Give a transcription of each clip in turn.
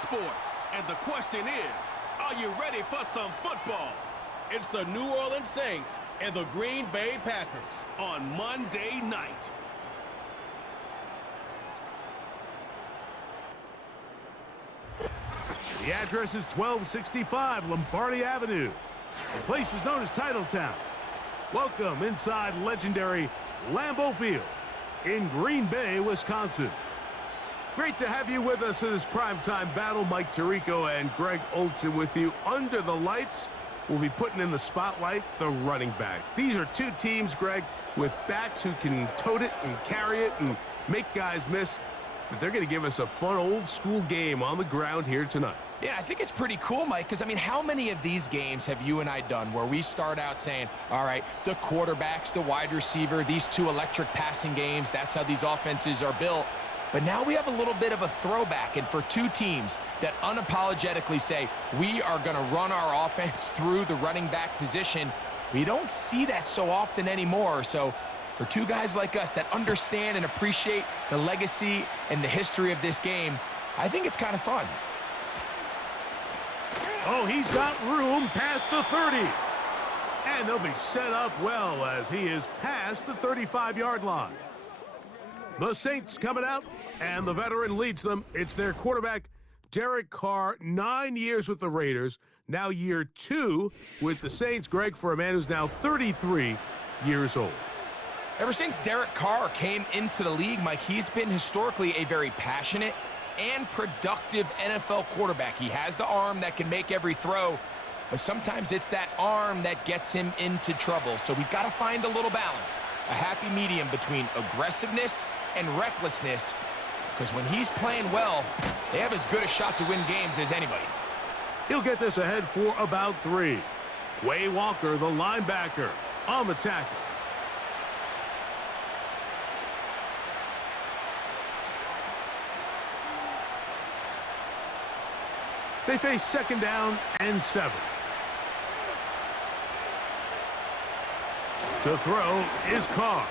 sports. And the question is, are you ready for some football? It's the New Orleans Saints and the Green Bay Packers on Monday night. The address is 1265 Lombardi Avenue. The place is known as Titletown. Welcome inside legendary Lambeau Field in Green Bay, Wisconsin. Great to have you with us for this primetime battle. Mike Tirico and Greg Olson with you. Under the lights, we'll be putting in the spotlight the running backs. These are two teams, Greg, with backs who can tote it and carry it and make guys miss. But they're going to give us a fun old-school game on the ground here tonight. Yeah, I think it's pretty cool, Mike, because, I mean, how many of these games have you and I done where we start out saying, all right, the quarterbacks, the wide receiver, these two electric passing games, that's how these offenses are built. But now we have a little bit of a throwback, and for two teams that unapologetically say, we are going to run our offense through the running back position, we don't see that so often anymore. So for two guys like us that understand and appreciate the legacy and the history of this game, I think it's kind of fun. Oh, he's got room past the 30. And they'll be set up well as he is past the 35-yard line. The Saints coming out, and the veteran leads them. It's their quarterback, Derek Carr, 9 years with the Raiders, now year 2 with the Saints. Greg, for a man who's now 33 years old. Ever since Derek Carr came into the league, Mike, he's been historically a very passionate and productive NFL quarterback. He has the arm that can make every throw, but sometimes it's that arm that gets him into trouble. So he's got to find a little balance, a happy medium between aggressiveness and recklessness, because when he's playing well, they have as good a shot to win games as anybody. He'll get this ahead for about 3. Quay Walker, the linebacker, on the tackle. They face second down and 7. To throw is Carr.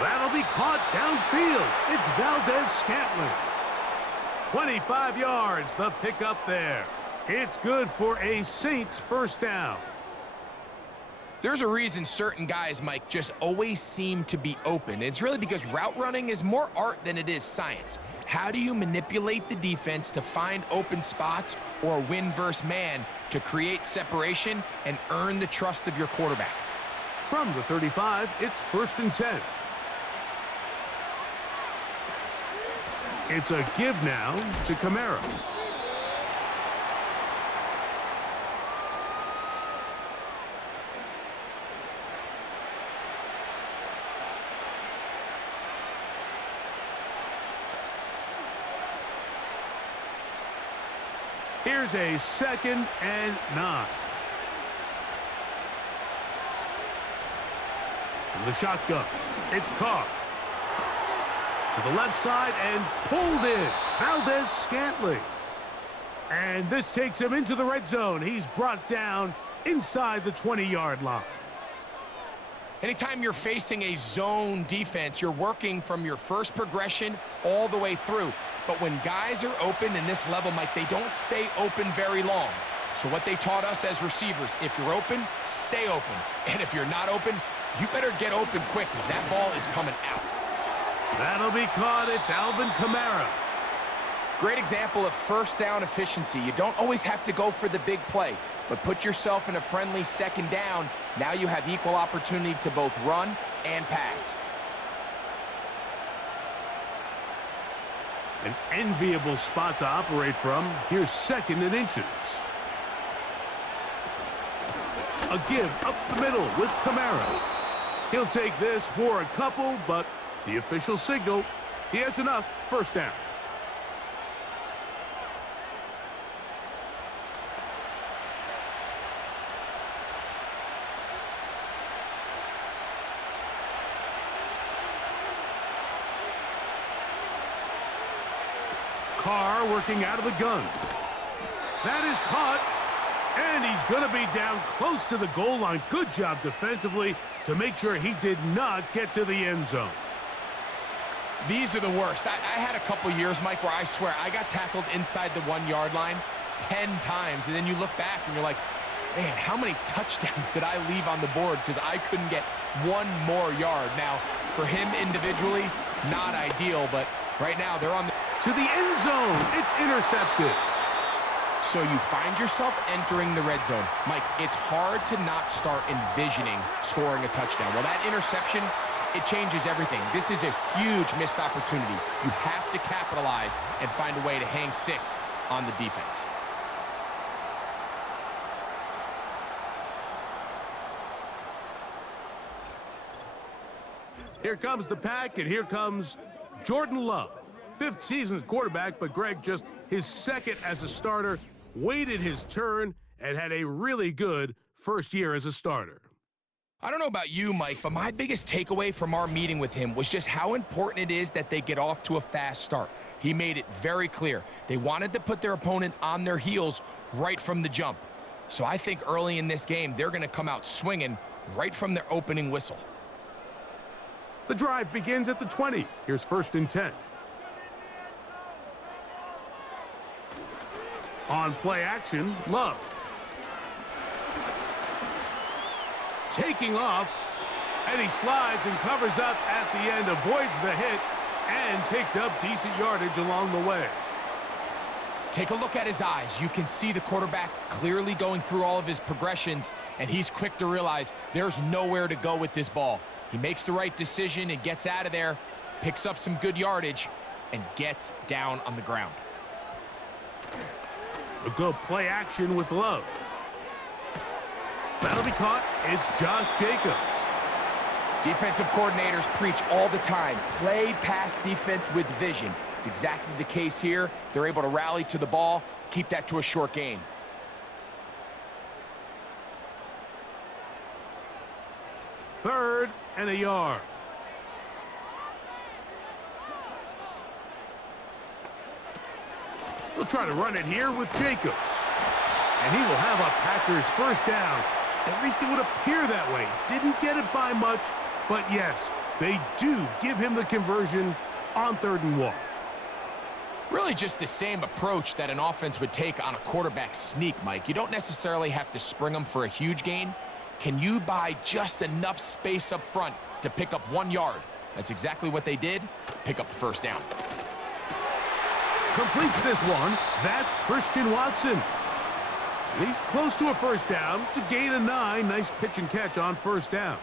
That'll be caught downfield. It's Valdez-Scantling. 25 yards, the pickup there. It's good for a Saints first down. There's a reason certain guys, Mike, just always seem to be open. It's really because route running is more art than it is science. How do you manipulate the defense to find open spots or win versus man to create separation and earn the trust of your quarterback? From the 35, it's 1st and 10. It's a give now to Kamara. Here's a 2nd and 9. From the shotgun, it's Carr. To the left side and pulled in. Valdez-Scantling. And this takes him into the red zone. He's brought down inside the 20-yard line. Anytime you're facing a zone defense, you're working from your first progression all the way through. But when guys are open in this level, Mike, they don't stay open very long. So what they taught us as receivers, if you're open, stay open. And if you're not open, you better get open quick because that ball is coming out. That'll be caught. It's Alvin Kamara. Great example of first down efficiency. You don't always have to go for the big play, but put yourself in a friendly second down. Now you have equal opportunity to both run and pass. An enviable spot to operate from. Here's 2nd and inches. A give up the middle with Kamara. He'll take this for a couple, but the official signal, he has enough. First down. Carr working out of the gun. That is caught, and he's going to be down close to the goal line. Good job defensively to make sure he did not get to the end zone. These are the worst. I had a couple years, Mike, where I swear I got tackled inside the 1-yard line 10 times, and then you look back and you're like, man, how many touchdowns did I leave on the board because I couldn't get one more yard? Now, for him individually, not ideal, but right now they're on the... To the end zone. It's intercepted. So you find yourself entering the red zone. Mike, it's hard to not start envisioning scoring a touchdown. Well, that interception, it changes everything. This is a huge missed opportunity. You have to capitalize and find a way to hang 6 on the defense. Here comes the pack, and here comes Jordan Love. 5th season as quarterback, but Greg just his 2nd as a starter, waited his turn, and had a really good first year as a starter. I don't know about you, Mike, but my biggest takeaway from our meeting with him was just how important it is that they get off to a fast start. He made it very clear. They wanted to put their opponent on their heels right from the jump. So I think early in this game, they're going to come out swinging right from their opening whistle. The drive begins at the 20. Here's 1st and 10. On play action, Love. Taking off, and he slides and covers up at the end, avoids the hit, and picked up decent yardage along the way. Take a look at his eyes. You can see the quarterback clearly going through all of his progressions, and he's quick to realize there's nowhere to go with this ball. He makes the right decision and gets out of there, picks up some good yardage, and gets down on the ground. A good play action with Love. That'll be caught. It's Josh Jacobs. Defensive coordinators preach all the time, play pass defense with vision. It's exactly the case here. They're able to rally to the ball, keep that to a short gain. 3rd and a yard. We'll try to run it here with Jacobs. And he will have a Packers first down. At least it would appear that way. Didn't get it by much, but yes, they do give him the conversion on 3rd and 1. Really just the same approach that an offense would take on a quarterback sneak, Mike. You don't necessarily have to spring them for a huge gain. Can you buy just enough space up front to pick up 1 yard? That's exactly what they did. Pick up the first down. Completes this one. That's Christian Watson. And he's close to a first down to gain a 9. Nice pitch and catch on first down.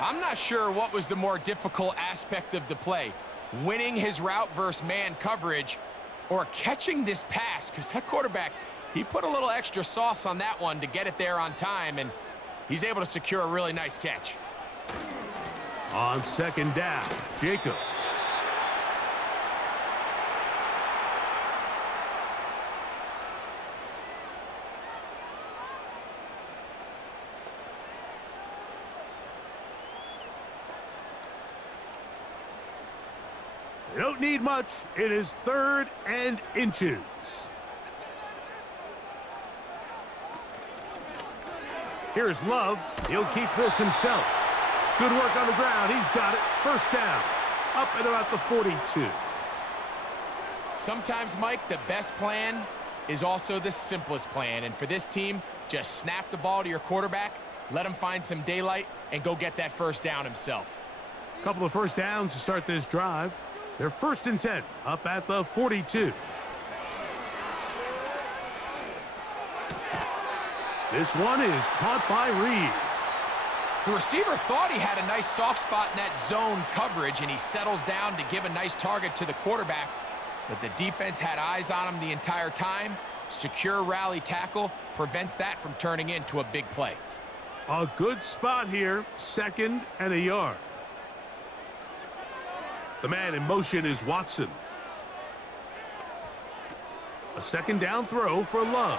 I'm not sure what was the more difficult aspect of the play, winning his route versus man coverage or catching this pass, because that quarterback, he put a little extra sauce on that one to get it there on time, and he's able to secure a really nice catch. On 2nd down, Jacobs. They don't need much. It is 3rd and inches. Here's Love. He'll keep this himself. Good work on the ground. He's got it. First down. Up at about the 42. Sometimes, Mike, the best plan is also the simplest plan. And for this team, just snap the ball to your quarterback, let him find some daylight, and go get that first down himself. A couple of first downs to start this drive. They're 1st and 10, up at the 42. This one is caught by Reed. The receiver thought he had a nice soft spot in that zone coverage, and he settles down to give a nice target to the quarterback. But the defense had eyes on him the entire time. Secure rally tackle prevents that from turning into a big play. A good spot here, 2nd and a yard. The man in motion is Watson. A 2nd down throw for Love.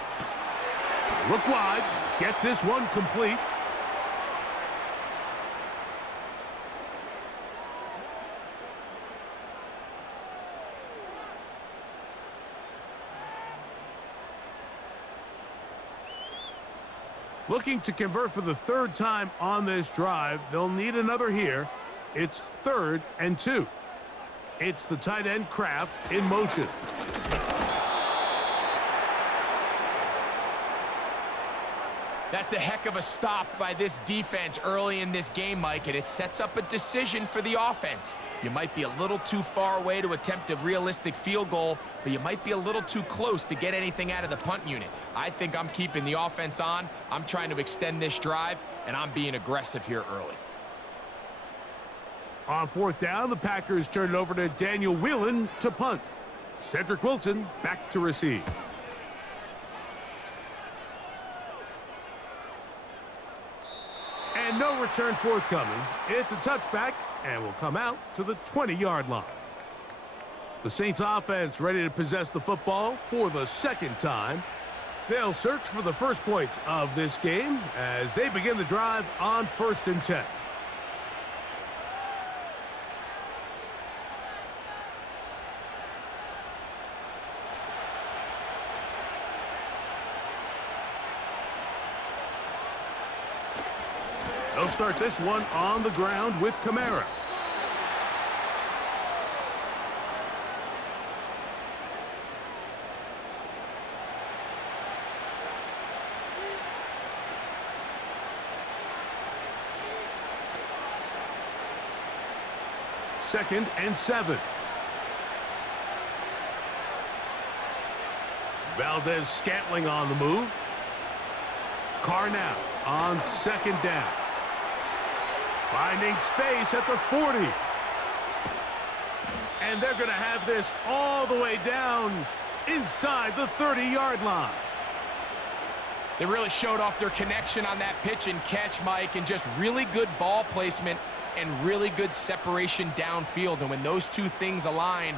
Look wide, get this one complete. Looking to convert for the 3rd time on this drive. They'll need another here. It's 3rd and 2. It's the tight end Kraft in motion. That's a heck of a stop by this defense early in this game, Mike, and it sets up a decision for the offense. You might be a little too far away to attempt a realistic field goal, but you might be a little too close to get anything out of the punt unit. I think I'm keeping the offense on. I'm trying to extend this drive, and I'm being aggressive here early. On fourth down, the Packers turn it over to Daniel Whelan to punt. Cedric Wilson back to receive. And no return forthcoming. It's a touchback and will come out to the 20-yard line. The Saints offense ready to possess the football for the second time. They'll search for the first points of this game as they begin the drive on 1st and 10. They'll start this one on the ground with Kamara. Second and 7. Valdez-Scantling on the move. Carr now on 2nd down. Finding space at the 40. And they're going to have this all the way down inside the 30-yard line. They really showed off their connection on that pitch and catch, Mike, and just really good ball placement and really good separation downfield. And when those two things align,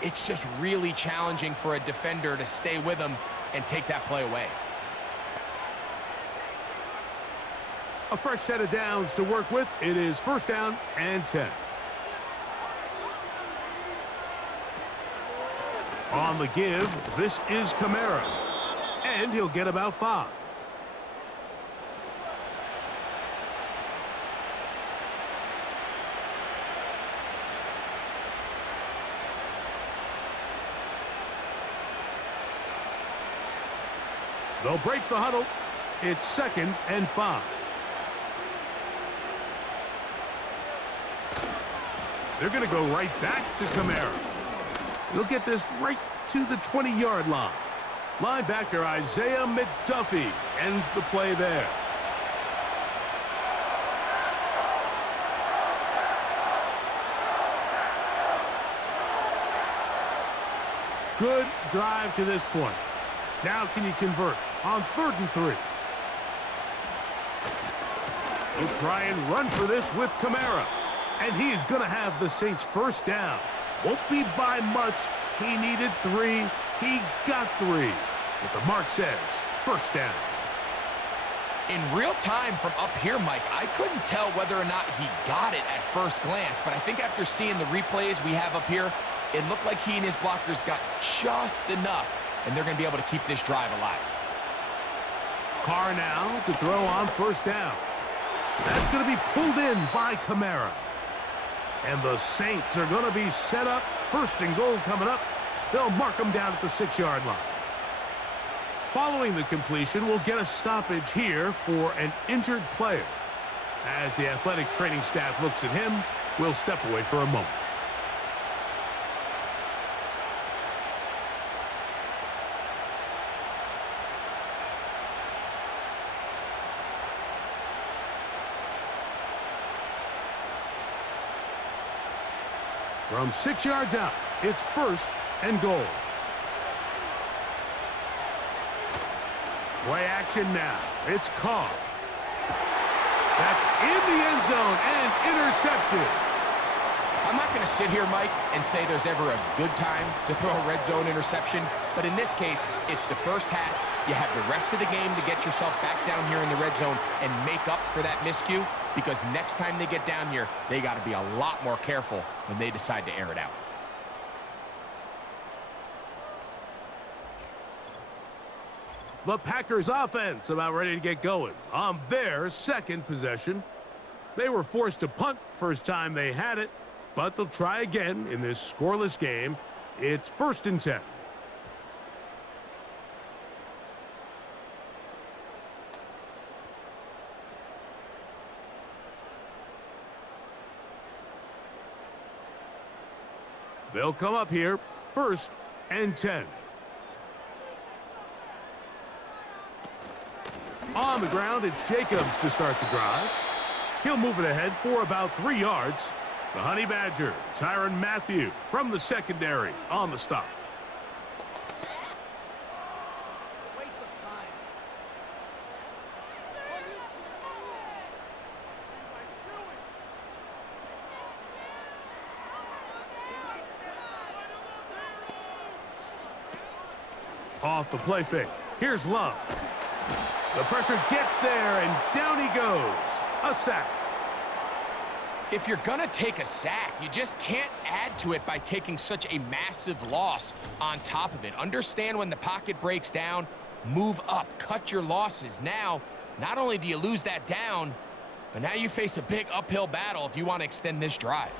it's just really challenging for a defender to stay with them and take that play away. A fresh set of downs to work with. It is 1st down and 10. On the give, this is Kamara. And he'll get about 5. They'll break the huddle. It's 2nd and 5. They're going to go right back to Kamara. He'll get this right to the 20-yard line. Linebacker Isaiah McDuffie ends the play there. Good drive to this point. Now can you convert on 3rd and 3? He'll try and run for this with Kamara. And he is going to have the Saints' 1st down. Won't be by much. He needed 3. He got 3. But the mark says 1st down. In real time from up here, Mike, I couldn't tell whether or not he got it at first glance. But I think after seeing the replays we have up here, it looked like he and his blockers got just enough. And they're going to be able to keep this drive alive. Carr now to throw on 1st down. That's going to be pulled in by Kamara. And the Saints are going to be set up. 1st and goal coming up. They'll mark them down at the 6-yard line. Following the completion, we'll get a stoppage here for an injured player. As the athletic training staff looks at him, we'll step away for a moment. From 6 yards out, it's 1st and goal. Play action now. It's Carr. That's in the end zone and intercepted. I'm not going to sit here, Mike, and say there's ever a good time to throw a red zone interception. But in this case, it's the first half. You have the rest of the game to get yourself back down here in the red zone and make up for that miscue. Because next time they get down here, they got to be a lot more careful when they decide to air it out. The Packers offense about ready to get going on their 2nd possession. They were forced to punt first time they had it. but they'll try again in this scoreless game. It's 1st and 10. They'll come up here, 1st and 10. On the ground, it's Jacobs to start the drive. He'll move it ahead for about 3 yards. The Honey Badger, Tyrann Mathieu from the secondary on the stop. Waste of time. Off the play fake. Here's Love. The pressure gets there, and down he goes. A sack. If you're going to take a sack, you just can't add to it by taking such a massive loss on top of it. Understand when the pocket breaks down, move up, cut your losses. Now, not only do you lose that down, but now you face a big uphill battle if you want to extend this drive.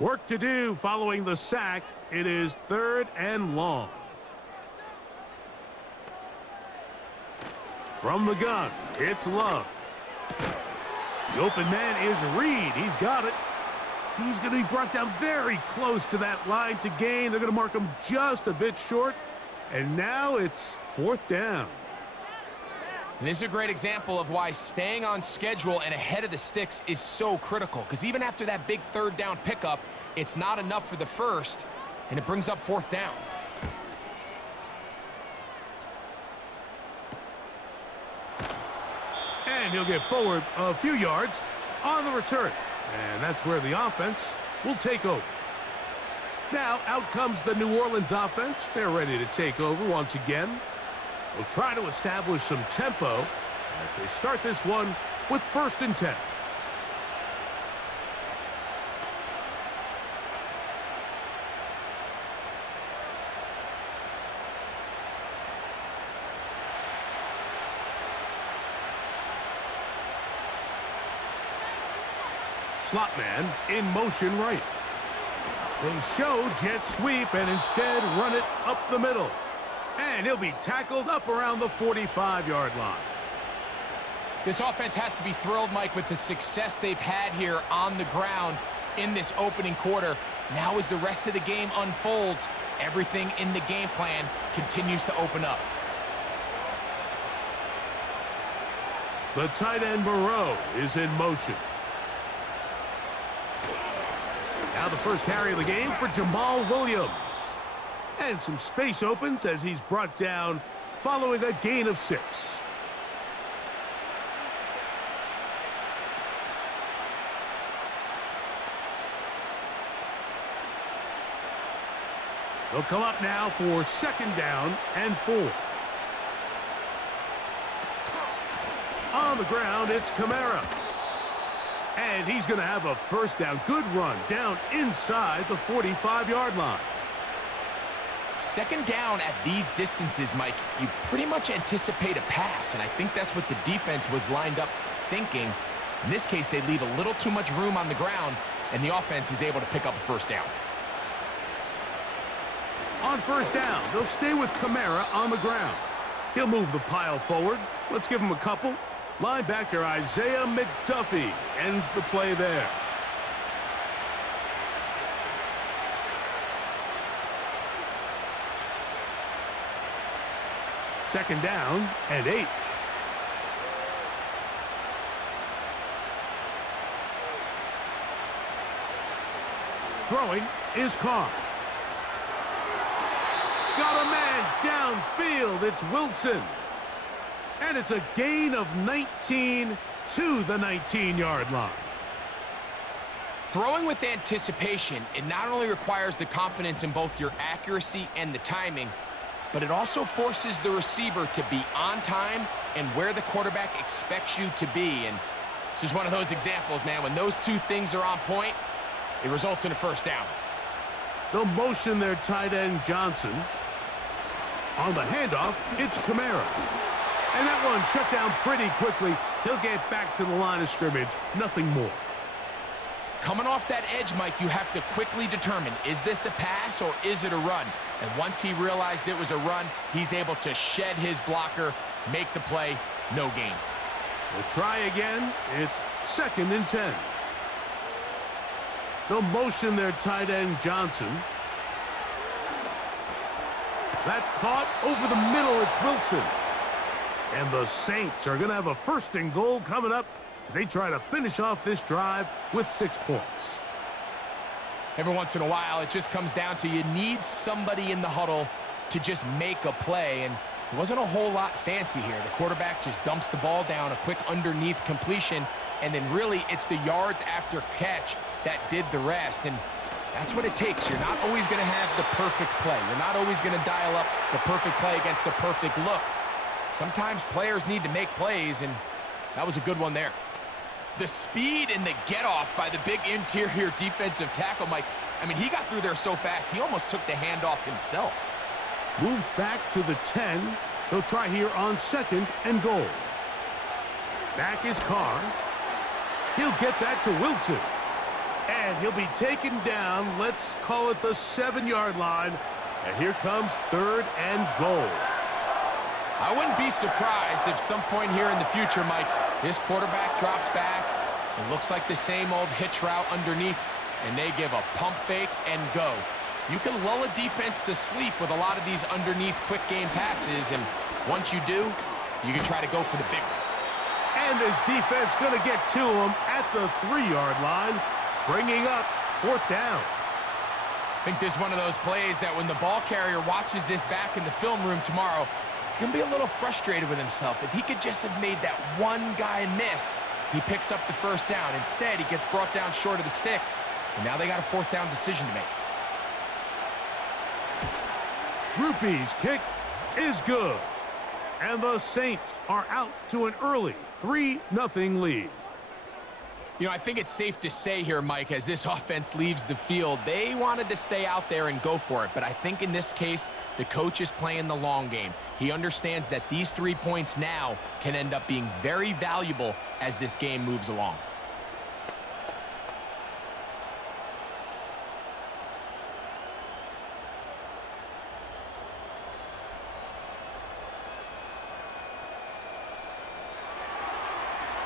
Work to do following the sack. It is 3rd and long. From the gun, it's Love. The open man is Reed. He's got it. He's going to be brought down very close to that line to gain. They're going to mark him just a bit short. And now it's 4th down. And this is a great example of why staying on schedule and ahead of the sticks is so critical, because even after that big 3rd down pickup, it's not enough for the 1st, and it brings up 4th down. And he'll get forward a few yards on the return. And that's where the offense will take over. Now, out comes the New Orleans offense. They're ready to take over once again. They'll try to establish some tempo as they start this one with 1st and 10. Slot man in motion right. They show jet sweep and instead run it up the middle. And he'll be tackled up around the 45-yard line. This offense has to be thrilled, Mike, with the success they've had here on the ground in this opening quarter. Now as the rest of the game unfolds, everything in the game plan continues to open up. The tight end Moreau is in motion. Now the first carry of the game for Jamal Williams. And some space opens as he's brought down following a gain of 6. They'll come up now for 2nd down and 4. On the ground, it's Kamara. And he's going to have a 1st down. Good run down inside the 45-yard line. 2nd down at these distances, Mike, you pretty much anticipate a pass, and I think that's what the defense was lined up thinking. In this case, they leave a little too much room on the ground, and the offense is able to pick up a 1st down. On 1st down, they'll stay with Kamara on the ground. He'll move the pile forward. Let's give him a couple. Linebacker Isaiah McDuffie ends the play there. Second down and 8. Throwing is Carr. Got a man downfield. It's Wilson. And it's a gain of 19 to the 19-yard line. Throwing with anticipation, it not only requires the confidence in both your accuracy and the timing, but it also forces the receiver to be on time and where the quarterback expects you to be. And this is one of those examples, man. When those two things are on point, It results in a first down. They'll motion their tight end Johnson. On the handoff, it's Kamara. And that one shut down pretty quickly. He'll get back to the line of scrimmage. Nothing more. Coming off that edge, Mike, you have to quickly determine, is this a pass or is it a run? And once he realized it was a run, he's able to shed his blocker, make the play, no gain. We'll try again. It's 2nd and 10. They'll motion their tight end Johnson. That's caught over the middle. It's Wilson. And the Saints are going to have a 1st and goal coming up as they try to finish off this drive with 6 points. Every once in a while, it just comes down to you need somebody in the huddle to just make a play, and it wasn't a whole lot fancy here. The quarterback just dumps the ball down, a quick underneath completion, and then really it's the yards after catch that did the rest, and that's what it takes. You're not always going to have the perfect play. You're not always going to dial up the perfect play against the perfect look. Sometimes players need to make plays, and that was a good one there. The speed and the get-off by the big interior defensive tackle, Mike. I mean, he got through there so fast, he almost took the handoff himself. Moved back to the 10. They'll try here on 2nd and goal. Back is Carr. He'll get that to Wilson. And he'll be taken down, let's call it the 7-yard line. And here comes 3rd and goal. I wouldn't be surprised if some point here in the future, Mike, this quarterback drops back. It looks like the same old hitch route underneath, and they give a pump fake and go. You can lull a defense to sleep with a lot of these underneath quick game passes, and once you do, you can try to go for the big one. And this defense going to get to him at the 3-yard line, bringing up 4th down. I think this is one of those plays that when the ball carrier watches this back in the film room tomorrow, he's going to be a little frustrated with himself. If he could just have made that one guy miss, he picks up the 1st down. Instead, he gets brought down short of the sticks, and now they got a 4th down decision to make. Rupee's kick is good. And the Saints are out to an early 3-0 lead. You know, I think it's safe to say here, Mike, as this offense leaves the field, they wanted to stay out there and go for it. But I think in this case, the coach is playing the long game. He understands that these 3 points now can end up being very valuable as this game moves along.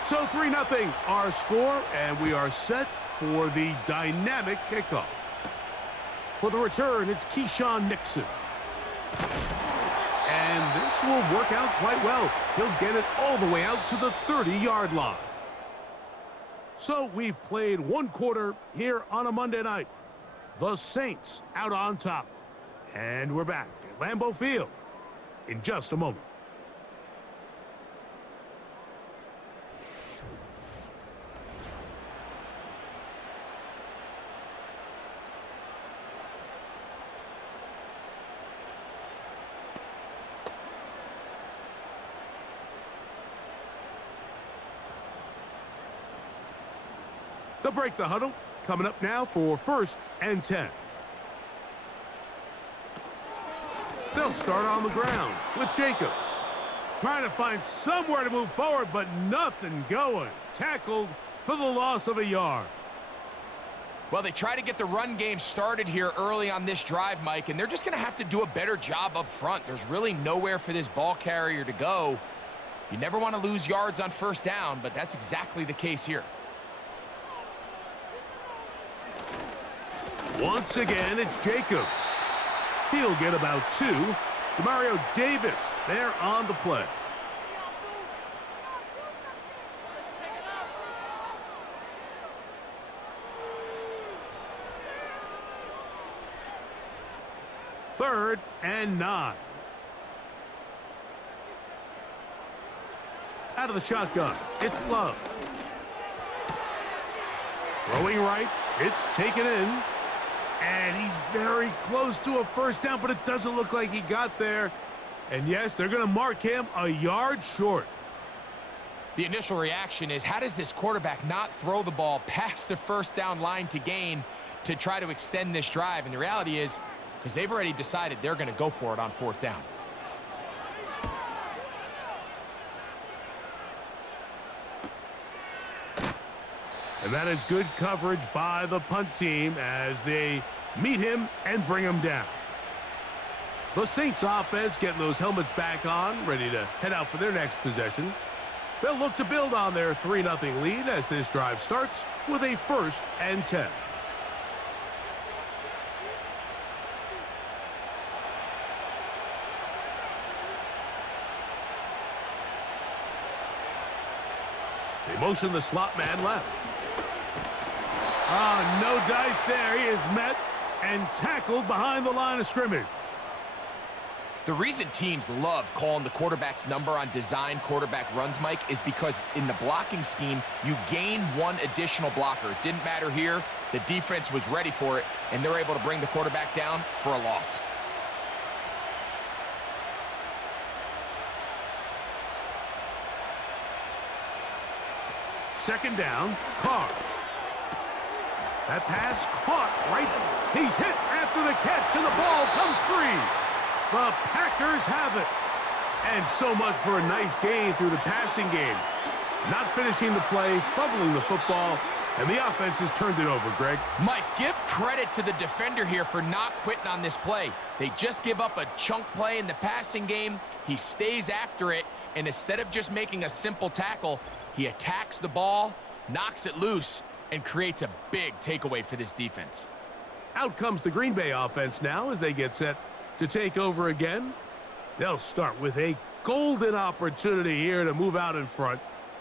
So 3-0 our score, and we are set for the dynamic kickoff. For the return, it's Keyshawn Nixon. And this will work out quite well. He'll get it all the way out to the 30-yard line. So we've played 1 quarter here on a Monday night. The Saints out on top. And we're back at Lambeau Field in just a moment. They'll break the huddle. Coming up now for 1st and 10. They'll start on the ground with Jacobs. Trying to find somewhere to move forward, but nothing going. Tackled for the loss of a yard. Well, they try to get the run game started here early on this drive, Mike, and they're just going to have to do a better job up front. There's really nowhere for this ball carrier to go. You never want to lose yards on 1st down, but that's exactly the case here. Once again, it's Jacobs. He'll get about 2. Demario Davis there on the play. Third and 9. Out of the shotgun, it's Love. Throwing right, it's taken in. And he's very close to a 1st down, but it doesn't look like he got there. And yes, they're going to mark him a yard short. The initial reaction is, how does this quarterback not throw the ball past the 1st down line to gain? to try to extend this drive. And the reality is, because they've already decided they're going to go for it on 4th down. And that is good coverage by the punt team as they meet him and bring him down. The Saints offense getting those helmets back on, ready to head out for their next possession. They'll look to build on their 3-0 lead as this drive starts with a 1st and 10. They motion the slot man left. No dice there. He is met and tackled behind the line of scrimmage. The reason teams love calling the quarterback's number on design quarterback runs, Mike, is because in the blocking scheme, you gain one additional blocker. It didn't matter here. The defense was ready for it, and they're able to bring the quarterback down for a loss. Second down, Carr. That pass caught right. He's hit after the catch, and the ball comes free. The Packers have it. And so much for a nice gain through the passing game. Not finishing the play, fumbling the football, and the offense has turned it over, Greg. Mike, give credit to the defender here for not quitting on this play. They just give up a chunk play in the passing game. He stays after it, and instead of just making a simple tackle, he attacks the ball, knocks it loose, and creates a big takeaway for this defense. Out comes the Green Bay offense now as they get set to take over again. They'll start with a golden opportunity here to move out in front.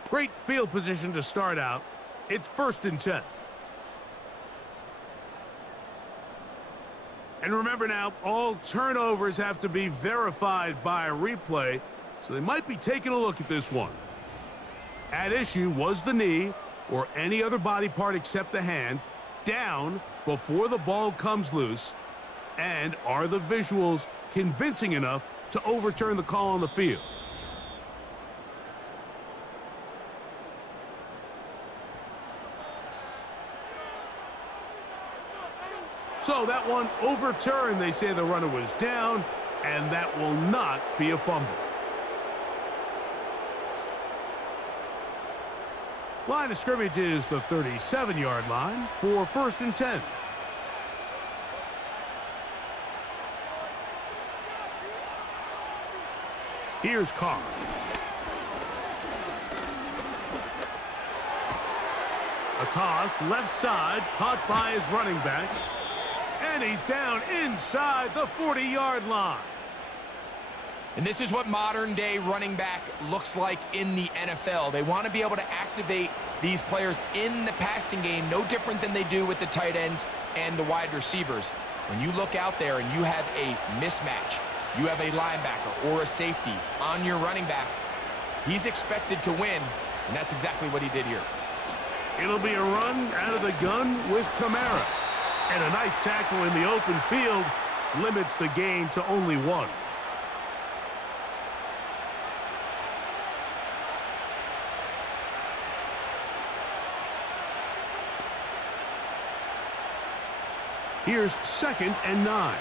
Great field position to start out. It's 1st and 10. And remember now, all turnovers have to be verified by a replay, so they might be taking a look at this one. At issue was the knee or any other body part except the hand down before the ball comes loose, and are the visuals convincing enough to overturn the call on the field? So that one overturned. They say the runner was down, and that will not be a fumble. Line of scrimmage is the 37-yard line for 1st and 10. Here's Carr. A toss left side, caught by his running back. And he's down inside the 40-yard line. And this is what modern-day running back looks like in the NFL. They want to be able to activate these players in the passing game, no different than they do with the tight ends and the wide receivers. When you look out there and you have a mismatch, you have a linebacker or a safety on your running back, he's expected to win, and that's exactly what he did here. It'll be a run out of the gun with Kamara. And a nice tackle in the open field limits the gain to only 1. Here's 2nd and 9.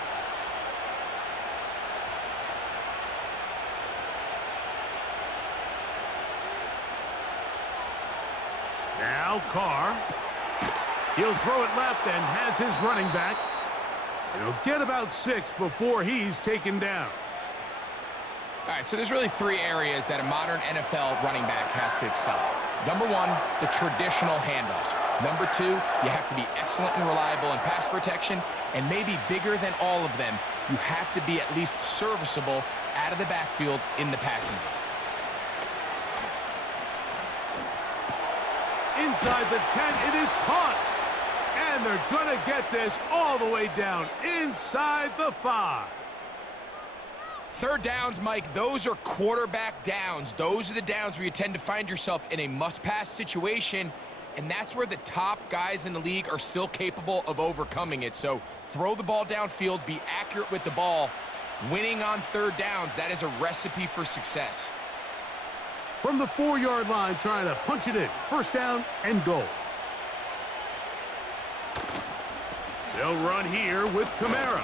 Now Carr. He'll throw it left and has his running back. He'll get about 6 before he's taken down. All right, so there's really 3 areas that a modern NFL running back has to excel at. Number 1, the traditional handoffs. Number 2, you have to be excellent and reliable in pass protection. And maybe bigger than all of them, you have to be at least serviceable out of the backfield in the passing game. Inside the 10, it is caught. And they're going to get this all the way down inside the 5. 3rd downs, Mike, those are quarterback downs. Those are the downs where you tend to find yourself in a must-pass situation, and that's where the top guys in the league are still capable of overcoming it. So throw the ball downfield, be accurate with the ball. Winning on 3rd downs, that is a recipe for success. From the 4-yard line, trying to punch it in. 1st down and goal. They'll run here with Kamara.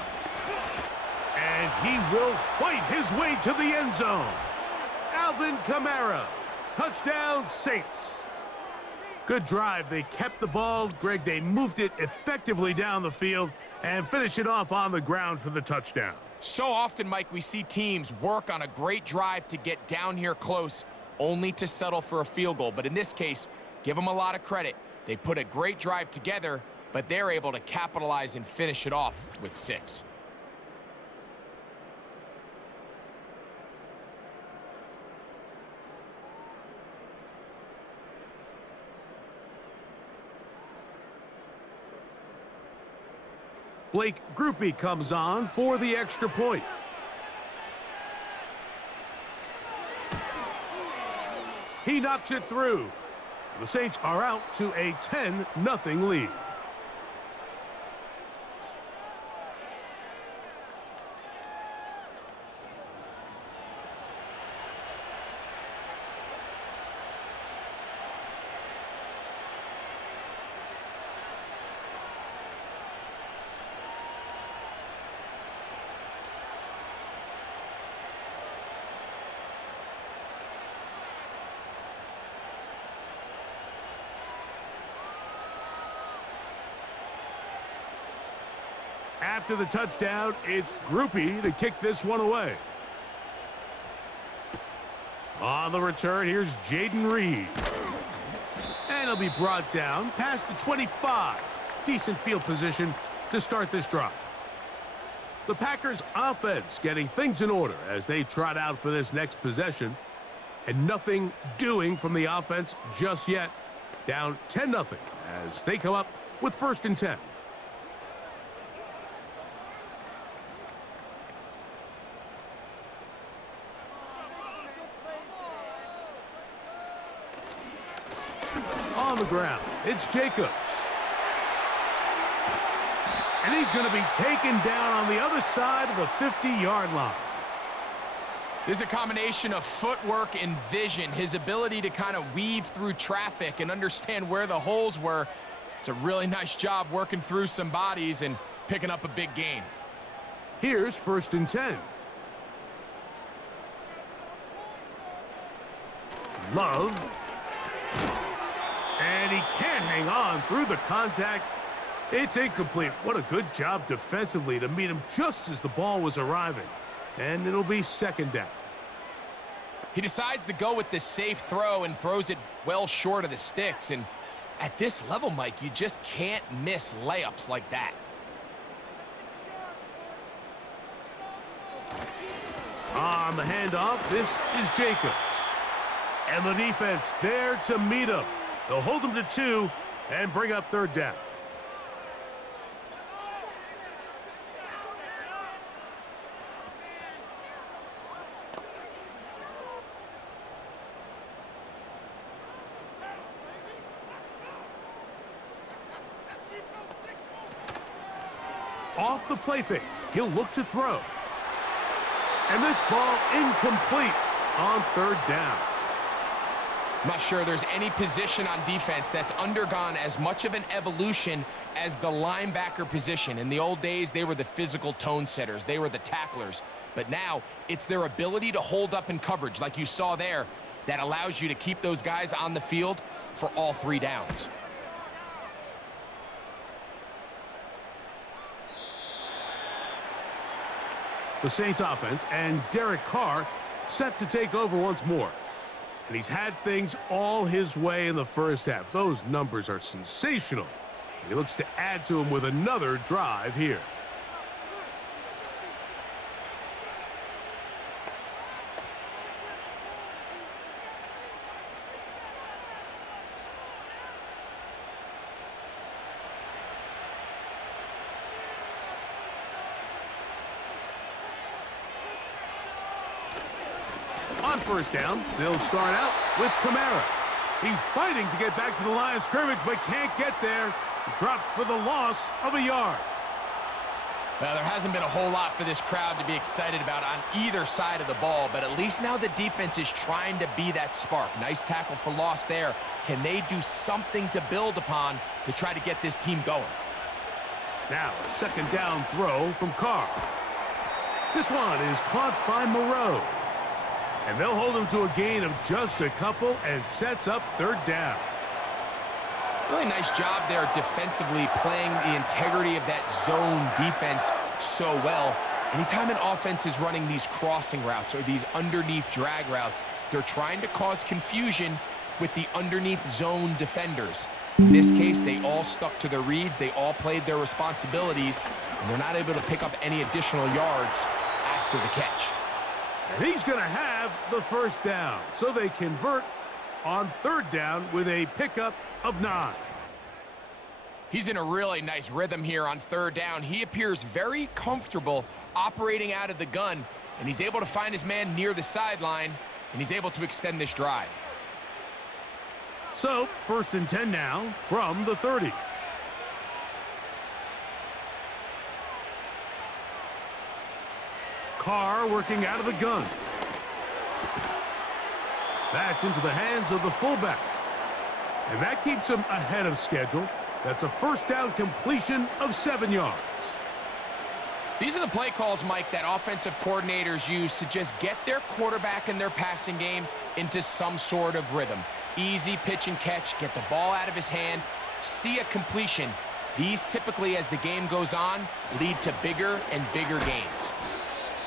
And he will fight his way to the end zone. Alvin Kamara. Touchdown, Saints. Good drive. They kept the ball. Greg, they moved it effectively down the field and finish it off on the ground for the touchdown. So often, Mike, we see teams work on a great drive to get down here close, only to settle for a field goal. But in this case, give them a lot of credit. They put a great drive together, but they're able to capitalize and finish it off with 6. Blake Groupie comes on for the extra point. He knocks it through. The Saints are out to a 10-0 lead. After the touchdown, it's Groupie to kick this one away. On the return, here's Jaden Reed. And he'll be brought down past the 25. Decent field position to start this drive. The Packers offense getting things in order as they trot out for this next possession. And nothing doing from the offense just yet. Down 10-0 as they come up with 1st and 10. On the ground, it's Jacobs. And he's going to be taken down on the other side of the 50-yard line. There's a combination of footwork and vision, his ability to kind of weave through traffic and understand where the holes were. It's a really nice job working through some bodies and picking up a big gain. Here's 1st and 10. Love. And he can't hang on through the contact. It's incomplete. What a good job defensively to meet him just as the ball was arriving. And it'll be 2nd down. He decides to go with this safe throw and throws it well short of the sticks. And at this level, Mike, you just can't miss layups like that. On the handoff, this is Jacobs. And the defense there to meet him. They'll hold him to 2 and bring up 3rd down. Off the play fake, he'll look to throw. And this ball incomplete on 3rd down. I'm not sure there's any position on defense that's undergone as much of an evolution as the linebacker position. In the old days, they were the physical tone setters. They were the tacklers. But now, it's their ability to hold up in coverage, like you saw there, that allows you to keep those guys on the field for all 3 downs. The Saints offense and Derek Carr set to take over once more. And he's had things all his way in the first half. Those numbers are sensational. And he looks to add to them with another drive here. On 1st down, they'll start out with Kamara. He's fighting to get back to the line of scrimmage, but can't get there. He dropped for the loss of a yard. Well, there hasn't been a whole lot for this crowd to be excited about on either side of the ball, but at least now the defense is trying to be that spark. Nice tackle for loss there. Can they do something to build upon to try to get this team going? Now a second down throw from Carr. This one is caught by Moreau. And they'll hold him to a gain of just a couple and sets up third down. Really nice job there defensively, playing the integrity of that zone defense so well. Anytime an offense is running these crossing routes or these underneath drag routes, they're trying to cause confusion with the underneath zone defenders. In this case, they all stuck to their reads, they all played their responsibilities, and they're not able to pick up any additional yards after the catch. And he's going to have the first down, so they convert on third down with a pickup of 9. He's in a really nice rhythm here on third down. He appears very comfortable operating out of the gun, and he's able to find his man near the sideline, and he's able to extend this drive. So, 1st and 10 now from the 30. Carr working out of the gun. That's into the hands of the fullback. And that keeps him ahead of schedule. That's a first down completion of 7 yards. These are the play calls, Mike, that offensive coordinators use to just get their quarterback and their passing game into some sort of rhythm. Easy pitch and catch, get the ball out of his hand, see a completion. These typically, as the game goes on, lead to bigger and bigger gains.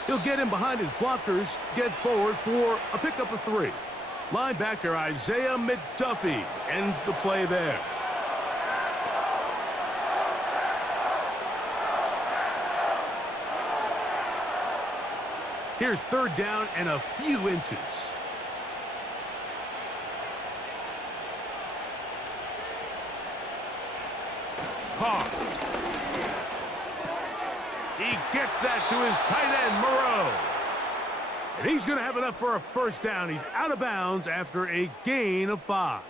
He'll get him behind his blockers, get forward for a pickup of 3. Linebacker Isaiah McDuffie ends the play there. Here's third down and a few inches. Carr. He gets that to his tight end, Moreau. And he's going to have enough for a first down. He's out of bounds after a gain of 5.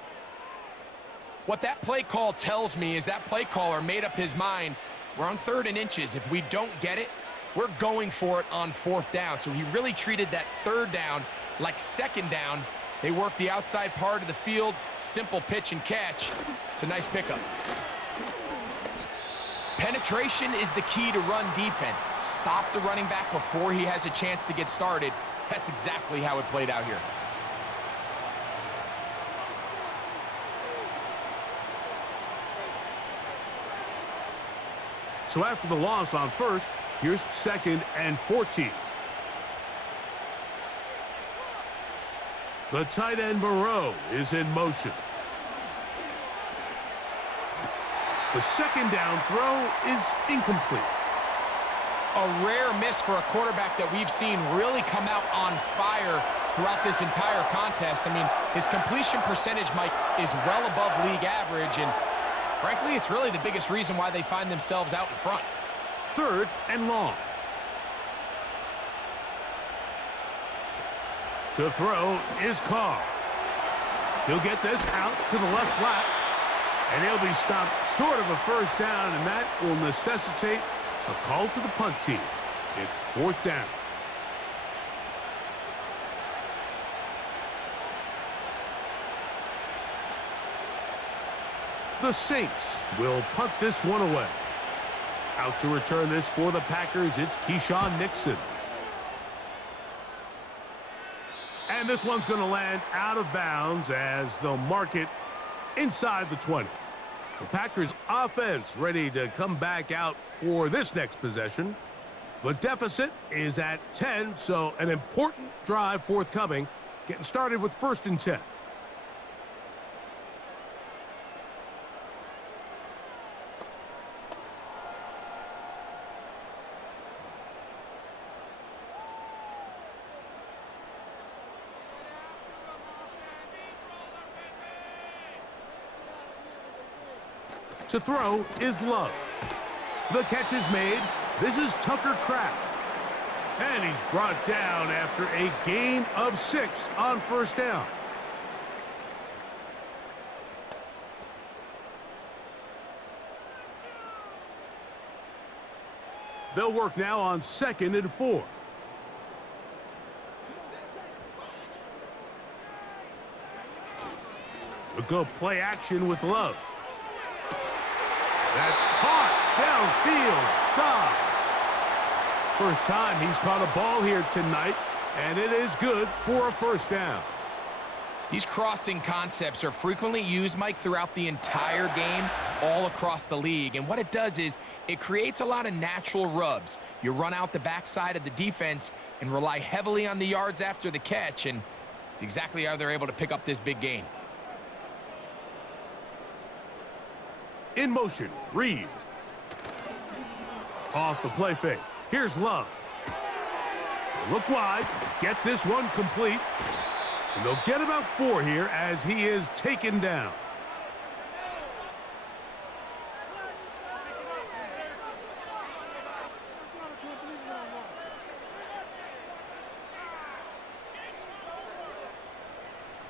What that play call tells me is that play caller made up his mind. We're on 3rd and inches. If we don't get it, we're going for it on 4th down. So he really treated that 3rd down like 2nd down. They work the outside part of the field, simple pitch and catch. It's a nice pickup. Penetration is the key to run defense. Stop the running back before he has a chance to get started. That's exactly how it played out here. So after the loss on 1st, here's 2nd and 14. The tight end Moreau is in motion. The 2nd down throw is incomplete. A rare miss for a quarterback that we've seen really come out on fire throughout this entire contest. I mean, his completion percentage, Mike, is well above league average, and frankly, it's really the biggest reason why they find themselves out in front. 3rd and long. To throw is Carr. He'll get this out to the left flat, and he'll be stopped short of a first down, and that will necessitate a call to the punt team. It's 4th down. The Saints will punt this one away. Out to return this for the Packers, it's Keyshawn Nixon. And this one's going to land out of bounds as they'll mark it inside the 20. The Packers offense ready to come back out for this next possession. The deficit is at 10, so an important drive forthcoming. Getting started with 1st and 10. To throw is Love. The catch is made. This is Tucker Kraft. And he's brought down after a gain of 6 on 1st down. They'll work now on 2nd and 4. A good play action with Love. That's caught Downfield. Dobbs. First time he's caught a ball here tonight, and it is good for a first down. These crossing concepts are frequently used, Mike, throughout the entire game, all across the league. And what it does is it creates a lot of natural rubs. You run out the backside of the defense and rely heavily on the yards after the catch, and it's exactly how they're able to pick up this big gain. In motion, Reed. Off the play fake. Here's Love. Look wide. Get this one complete. And they'll get about 4 here as he is taken down.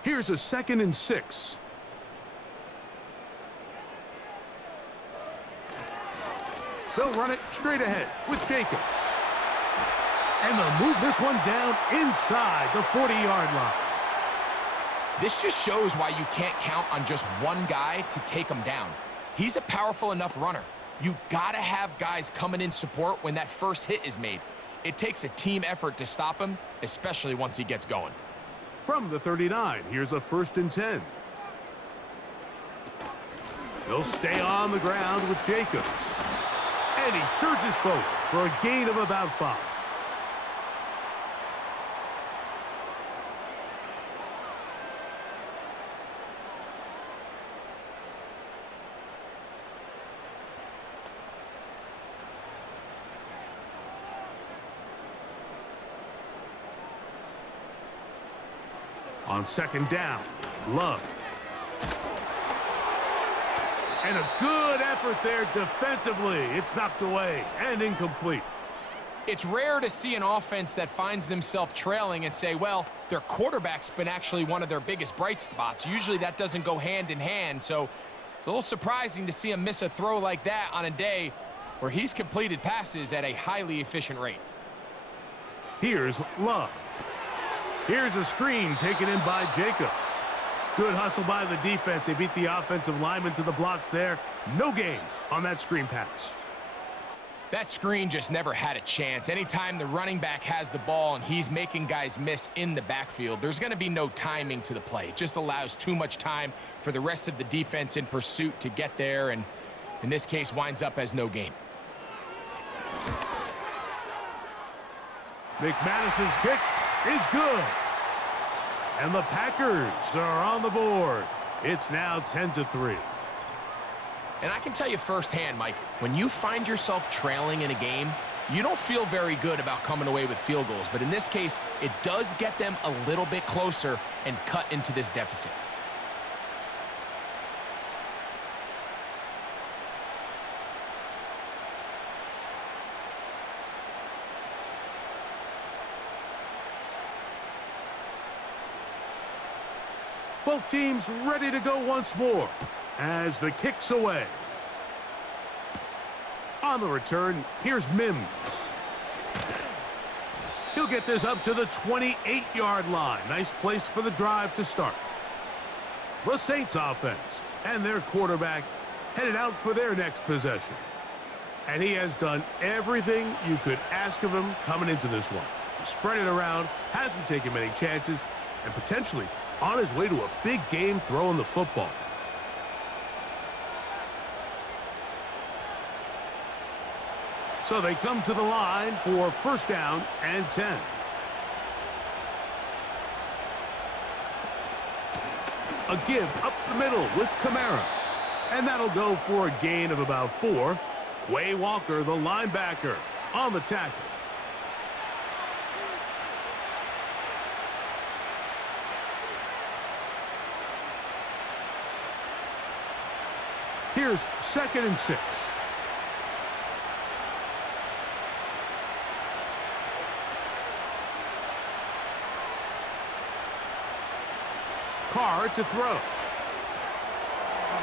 Here's a 2nd and 6. They'll run it straight ahead with Jacobs. And they'll move this one down inside the 40-yard line. This just shows why you can't count on just one guy to take him down. He's a powerful enough runner. You gotta have guys coming in support when that first hit is made. It takes a team effort to stop him, especially once he gets going. From the 39, here's a 1st and 10. He'll stay on the ground with Jacobs. And he surges forward for a gain of about 5. On 2nd down, Love. And a good effort there defensively. It's knocked away and incomplete. It's rare to see an offense that finds themselves trailing and say, well, their quarterback's been actually one of their biggest bright spots. Usually that doesn't go hand in hand, so it's a little surprising to see him miss a throw like that on a day where he's completed passes at a highly efficient rate. Here's Love. Here's a screen taken in by Jacobs. Good hustle by the defense. They beat the offensive lineman to the blocks there. No gain on that screen pass. That screen just never had a chance. Anytime the running back has the ball and he's making guys miss in the backfield, there's going to be no timing to the play. It just allows too much time for the rest of the defense in pursuit to get there, and in this case winds up as no gain. McManus's kick is good. And the Packers are on the board. It's now 10-3. And I can tell you firsthand, Mike, when you find yourself trailing in a game, you don't feel very good about coming away with field goals. But in this case, it does get them a little bit closer and cut into this deficit. Both teams ready to go once more as the kick's away. On the return, here's Mims. He'll get this up to the 28-yard line. Nice place for the drive to start. The Saints offense and their quarterback headed out for their next possession. And he has done everything you could ask of him coming into this one. He spread it around, hasn't taken many chances, and potentially on his way to a big game throwing the football. So they come to the line for 1st down and 10. A give up the middle with Kamara. And that'll go for a gain of about 4. Quay Walker, the linebacker, on the tackle. Here's 2nd and 6. Carr to throw.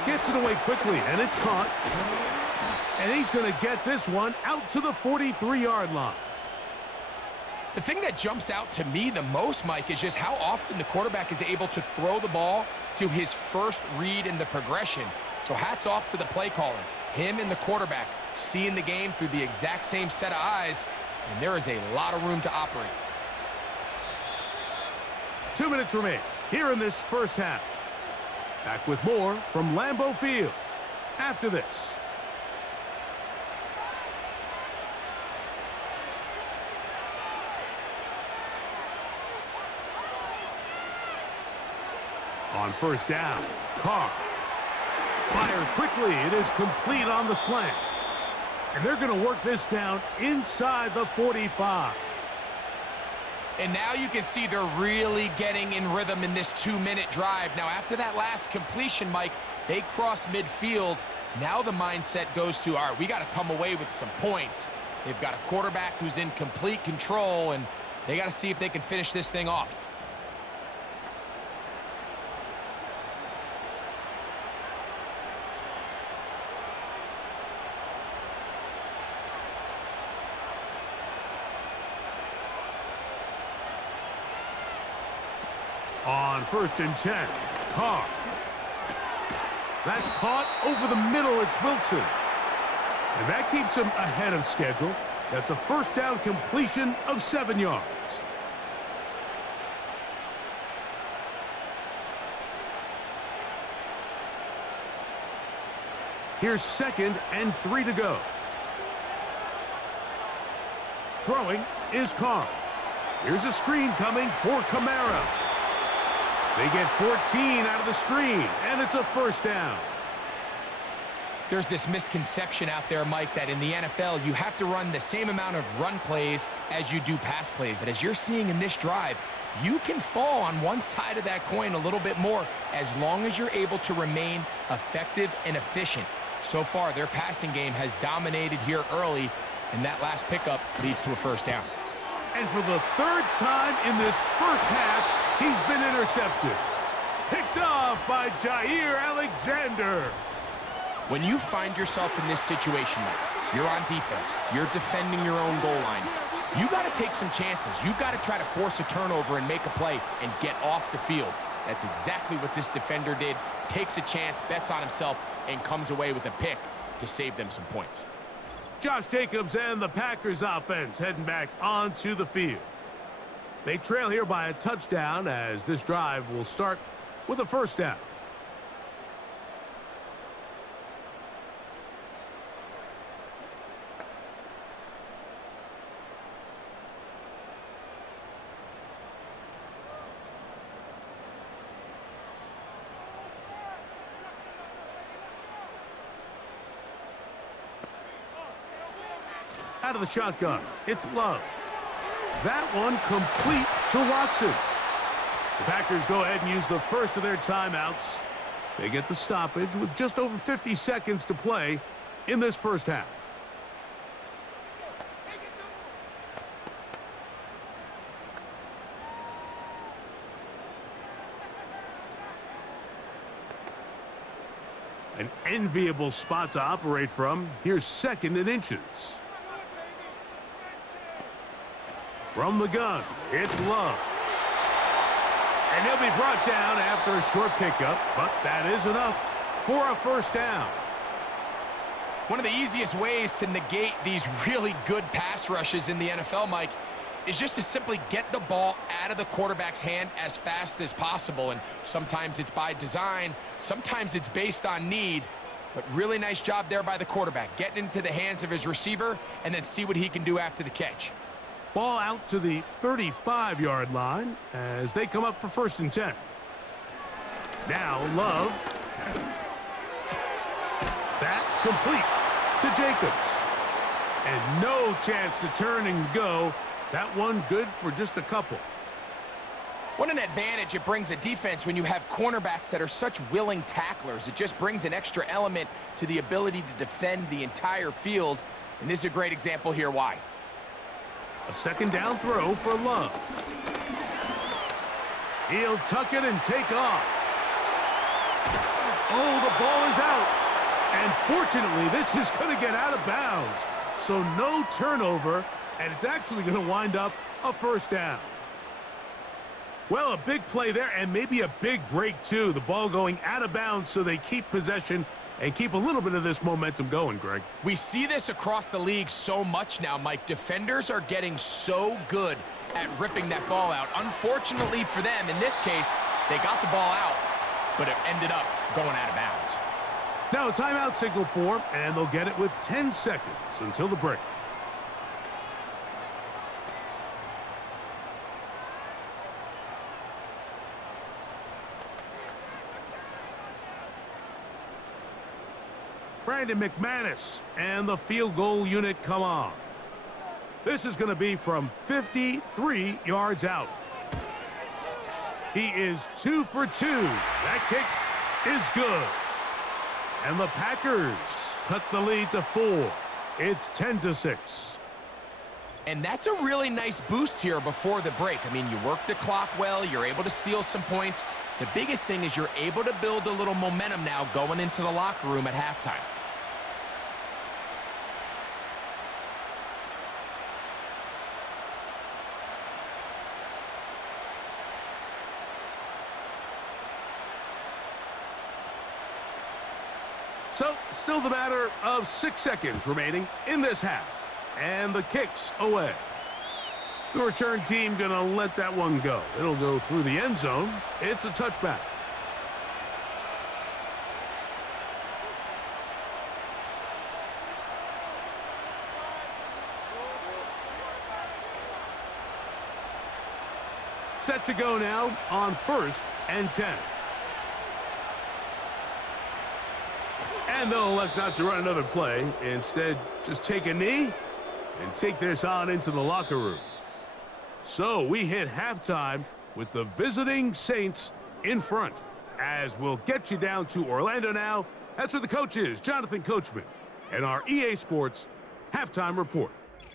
Gets it away quickly, and it's caught. And he's going to get this one out to the 43-yard line. The thing that jumps out to me the most, Mike, is just how often the quarterback is able to throw the ball to his first read in the progression. So hats off to the play caller. Him and the quarterback seeing the game through the exact same set of eyes, and there is a lot of room to operate. 2 minutes remain here in this first half. Back with more from Lambeau Field after this. On first down, Carr fires quickly. It is complete on the slant. And they're going to work this down inside the 45. And now you can see they're really getting in rhythm in this 2-minute drive. Now, after that last completion, Mike, they cross midfield. Now the mindset goes to, all right, we got to come away with some points. They've got a quarterback who's in complete control, and they got to see if they can finish this thing off. On first and 10, Carr. That's caught over the middle. It's Wilson. And that keeps him ahead of schedule. That's a first down completion of 7 yards. Here's 2nd and 3 to go. Throwing is Carr. Here's a screen coming for Kamara. They get 14 out of the screen, and it's a first down. There's this misconception out there, Mike, that in the NFL, you have to run the same amount of run plays as you do pass plays. And as you're seeing in this drive, you can fall on one side of that coin a little bit more as long as you're able to remain effective and efficient. So far, their passing game has dominated here early, and that last pickup leads to a first down. And for the 3rd time in this first half, he's been intercepted. Picked off by Jair Alexander. When you find yourself in this situation, Mike, you're on defense, you're defending your own goal line, you got to take some chances. You've got to try to force a turnover and make a play and get off the field. That's exactly what this defender did. Takes a chance, bets on himself, and comes away with a pick to save them some points. Josh Jacobs and the Packers offense heading back onto the field. They trail here by a touchdown as this drive will start with a first down. Out of the shotgun, it's Love. That one complete to Watson. The Packers go ahead and use the first of their timeouts. They get the stoppage with just over 50 seconds to play in this first half. An enviable spot to operate from. Here's 2nd and inches. From the gun, it's Love. And he'll be brought down after a short pickup, but that is enough for a first down. One of the easiest ways to negate these really good pass rushes in the NFL, Mike, is just to simply get the ball out of the quarterback's hand as fast as possible. And sometimes it's by design, sometimes it's based on need, but really nice job there by the quarterback, getting into the hands of his receiver and then see what he can do after the catch. Ball out to the 35-yard line as they come up for 1st and 10. Now Love. That complete to Jacobs. And no chance to turn and go. That one good for just a couple. What an advantage it brings a defense when you have cornerbacks that are such willing tacklers. It just brings an extra element to the ability to defend the entire field. And this is a great example here why. A 2nd down throw for Love. He'll tuck it and take off. Oh, the ball is out. And fortunately, this is going to get out of bounds. So no turnover, and it's actually going to wind up a first down. Well, a big play there, and maybe a big break, too. The ball going out of bounds so they keep possession and keep a little bit of this momentum going, Greg. We see this across the league so much now, Mike. Defenders are getting so good at ripping that ball out. Unfortunately for them, in this case, they got the ball out, but it ended up going out of bounds. Now a timeout signal form, and they'll get it with 10 seconds until the break. Brandon McManus and the field goal unit come on. This is going to be from 53 yards out. He is 2 for 2. That kick is good. And the Packers cut the lead to 4. It's 10-6. And that's a really nice boost here before the break. I mean, you work the clock well. You're able to steal some points. The biggest thing is you're able to build a little momentum now going into the locker room at halftime. So, still the matter of 6 seconds remaining in this half. And the kick's away. The return team gonna let that one go. It'll go through the end zone. It's a touchback. Set to go now on 1st and 10. And they'll elect not to run another play. Instead, just take a knee and take this on into the locker room. So we hit halftime with the visiting Saints in front. As we'll get you down to Orlando now. That's where the coach is, Jonathan Coachman, and our EA Sports halftime report.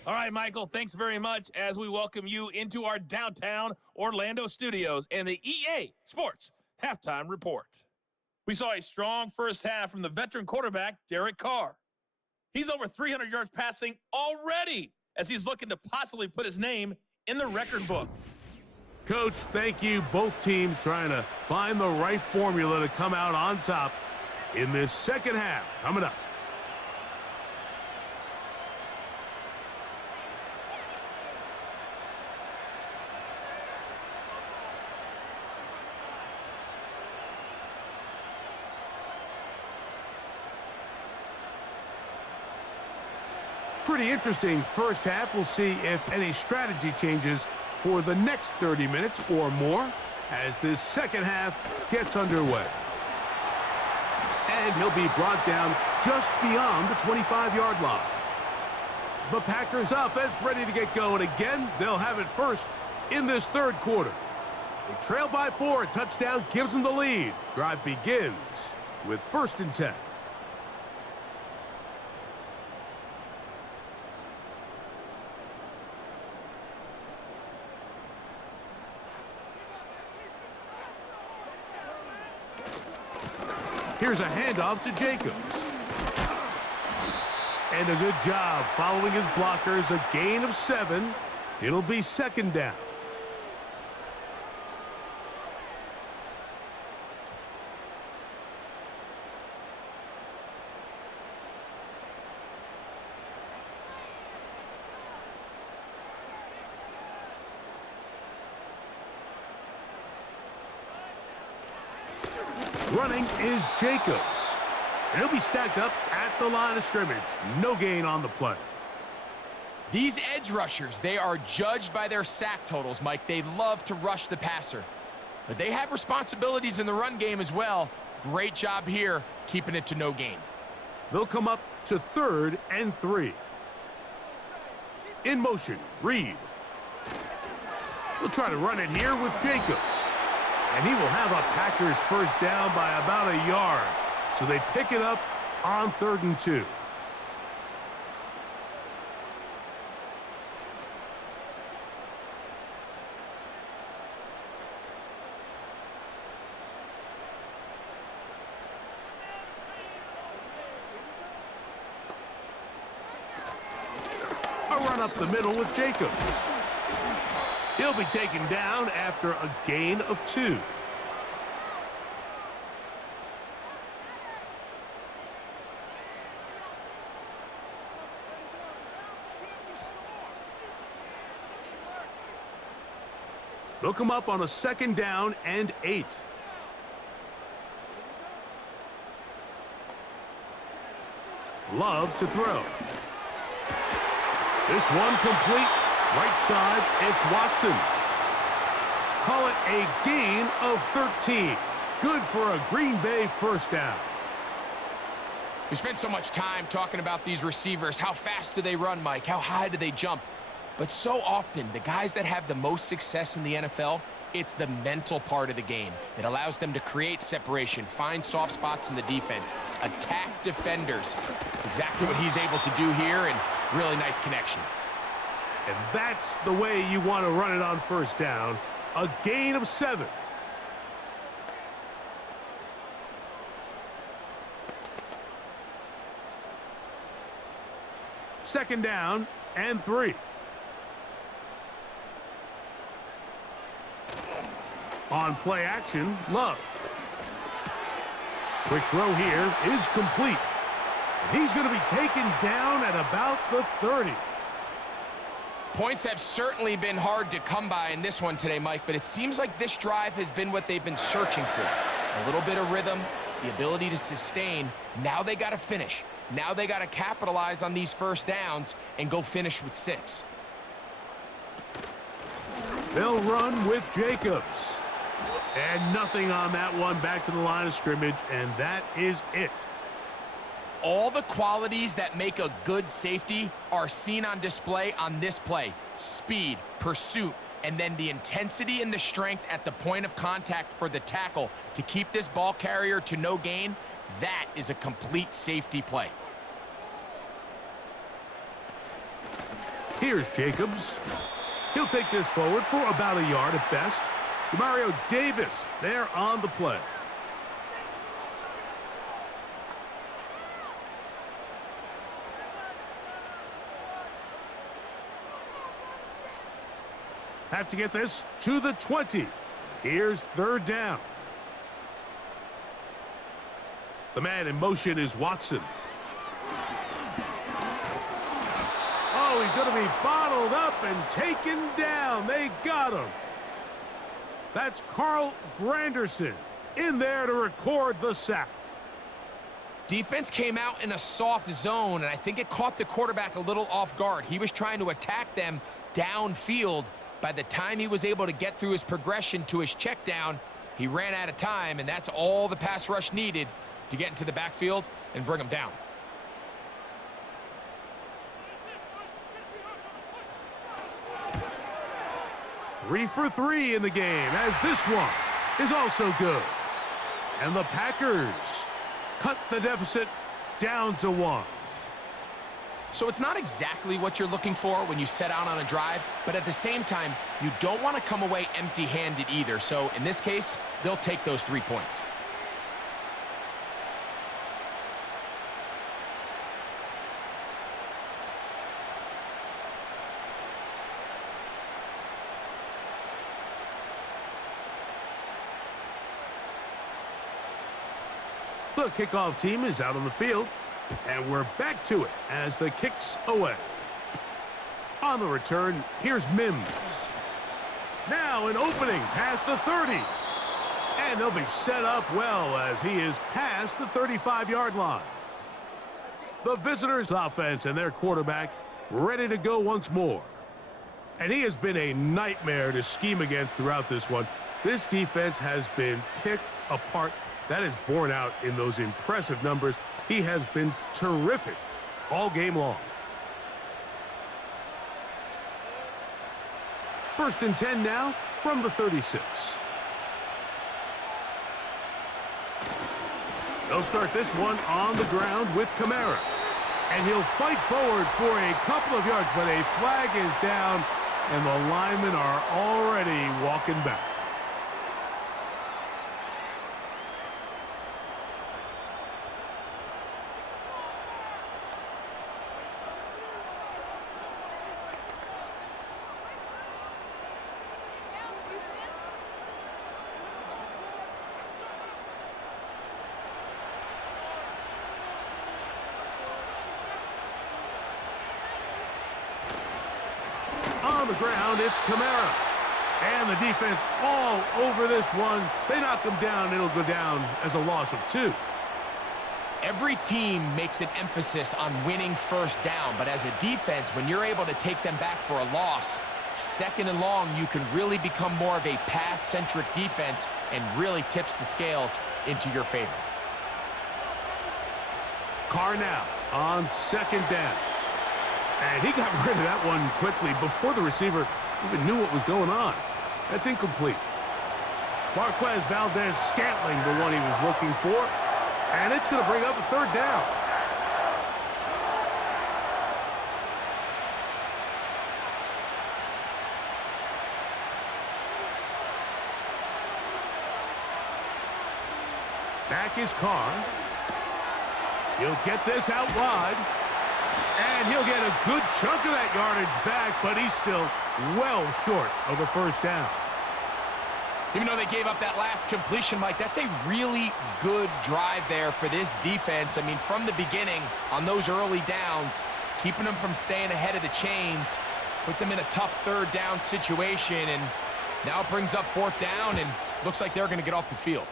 All right, Michael, thanks very much as we welcome you into our downtown Orlando studios and the EA Sports halftime report. We saw a strong first half from the veteran quarterback, Derek Carr. He's over 300 yards passing already as he's looking to possibly put his name in the record book. Coach, thank you. Both teams trying to find the right formula to come out on top in this second half coming up. Pretty interesting first half. We'll see if any strategy changes for the next 30 minutes or more as this second half gets underway. And he'll be brought down just beyond the 25-yard line. The Packers offense ready to get going again. They'll have it first in this third quarter. They trail by 4. A touchdown gives them the lead. Drive begins with 1st and 10. Here's a handoff to Jacobs. And a good job following his blockers. A gain of 7. It'll be 2nd down. Running is Jacobs. And he'll be stacked up at the line of scrimmage. No gain on the play. These edge rushers, they are judged by their sack totals, Mike. They love to rush the passer. But they have responsibilities in the run game as well. Great job here, keeping it to no gain. They'll come up to 3rd and 3. In motion, Reed. We'll try to run it here with Jacobs. And he will have a Packers first down by about a yard. So they pick it up on 3rd and 2. A run up the middle with Jacobs. He'll be taken down after a gain of 2. They'll come up on a 2nd down and 8. Love to throw. This one complete. Right side, it's Watson. Call it a gain of 13. Good for a Green Bay 1st down. We spent so much time talking about these receivers. How fast do they run, Mike? How high do they jump? But so often, the guys that have the most success in the NFL, it's the mental part of the game. It allows them to create separation, find soft spots in the defense, attack defenders. It's exactly what he's able to do here, and really nice connection. And that's the way you want to run it on 1st down. A gain of 7. Second down and 3. On play action, Love. Quick throw here is complete. And he's going to be taken down at about the 30. Points have certainly been hard to come by in this one today, Mike, but it seems like this drive has been what they've been searching for. A little bit of rhythm, the ability to sustain. Now they got to finish. Now they got to capitalize on these 1st downs and go finish with 6. They'll run with Jacobs. And nothing on that one. Back to the line of scrimmage, and that is it. All the qualities that make a good safety are seen on display on this play. Speed, pursuit, and then the intensity and the strength at the point of contact for the tackle to keep this ball carrier to no gain. That is a complete safety play. Here's Jacobs. He'll take this forward for about a yard at best. Demario Davis there on the play. Have to get this to the 20. Here's 3rd down. The man in motion is Watson. Oh, he's going to be bottled up and taken down. They got him. That's Carl Granderson in there to record the sack. Defense came out in a soft zone, and I think it caught the quarterback a little off guard. He was trying to attack them downfield. By the time he was able to get through his progression to his check down, he ran out of time, and that's all the pass rush needed to get into the backfield and bring him down. Three for 3 in the game, as this one is also good. And the Packers cut the deficit down to 1. So it's not exactly what you're looking for when you set out on a drive, but at the same time, you don't want to come away empty-handed either. So in this case, they'll take those 3 points. The kickoff team is out on the field, and we're back to it as the kick's away. On the return, here's Mims. Now an opening past the 30. And they'll be set up well as he is past the 35-yard line. The visitors' offense and their quarterback ready to go once more. And he has been a nightmare to scheme against throughout this one. This defense has been picked apart. That is borne out in those impressive numbers. He has been terrific all game long. 1st and 10 now from the 36. They'll start this one on the ground with Kamara. And he'll fight forward for a couple of yards, but a flag is down, and the linemen are already walking back. On the ground, it's Kamara. And the defense all over this one. They knock him down. It'll go down as a loss of 2. Every team makes an emphasis on winning first down, but as a defense, when you're able to take them back for a loss, second and long, you can really become more of a pass-centric defense and really tips the scales into your favor. Carr now on second down. And he got rid of that one quickly before the receiver even knew what was going on. That's incomplete. Marquez Valdez-Scantling, the one he was looking for. And it's going to bring up a third down. Back is Carr. He'll get this out wide. And he'll get a good chunk of that yardage back, but he's still well short of the first down. Even though they gave up that last completion, Mike, that's a really good drive there for this defense. I mean, from the beginning, on those early downs, keeping them from staying ahead of the chains, put them in a tough third down situation, and now it brings up fourth down, and looks like they're going to get off the field.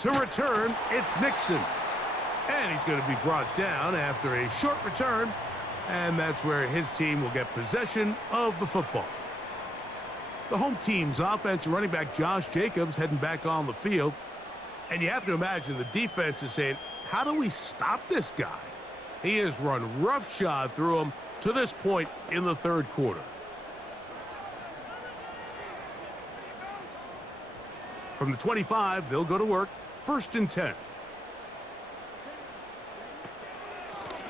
To return, it's Nixon. And he's going to be brought down after a short return, and that's where his team will get possession of the football. The home team's offensive running back Josh Jacobs heading back on the field. And you have to imagine the defense is saying, how do we stop this guy? He has run roughshod through him to this point in the third quarter. From the 25, they'll go to work. 1st and 10.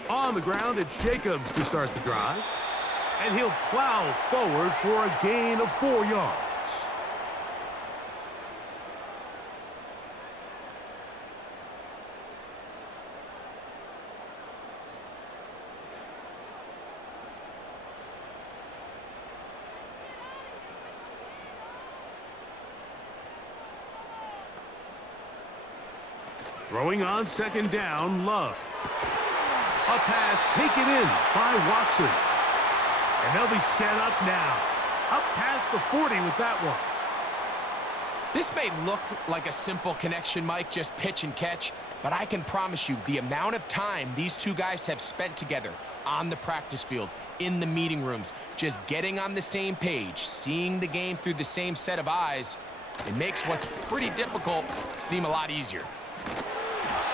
On the ground, it's Jacobs to start the drive. And he'll plow forward for a gain of 4 yards. Throwing on second down, Love. A pass taken in by Watson. And they'll be set up now. Up past the 40 with that one. This may look like a simple connection, Mike, just pitch and catch, but I can promise you the amount of time these two guys have spent together on the practice field, in the meeting rooms, just getting on the same page, seeing the game through the same set of eyes, it makes what's pretty difficult seem a lot easier.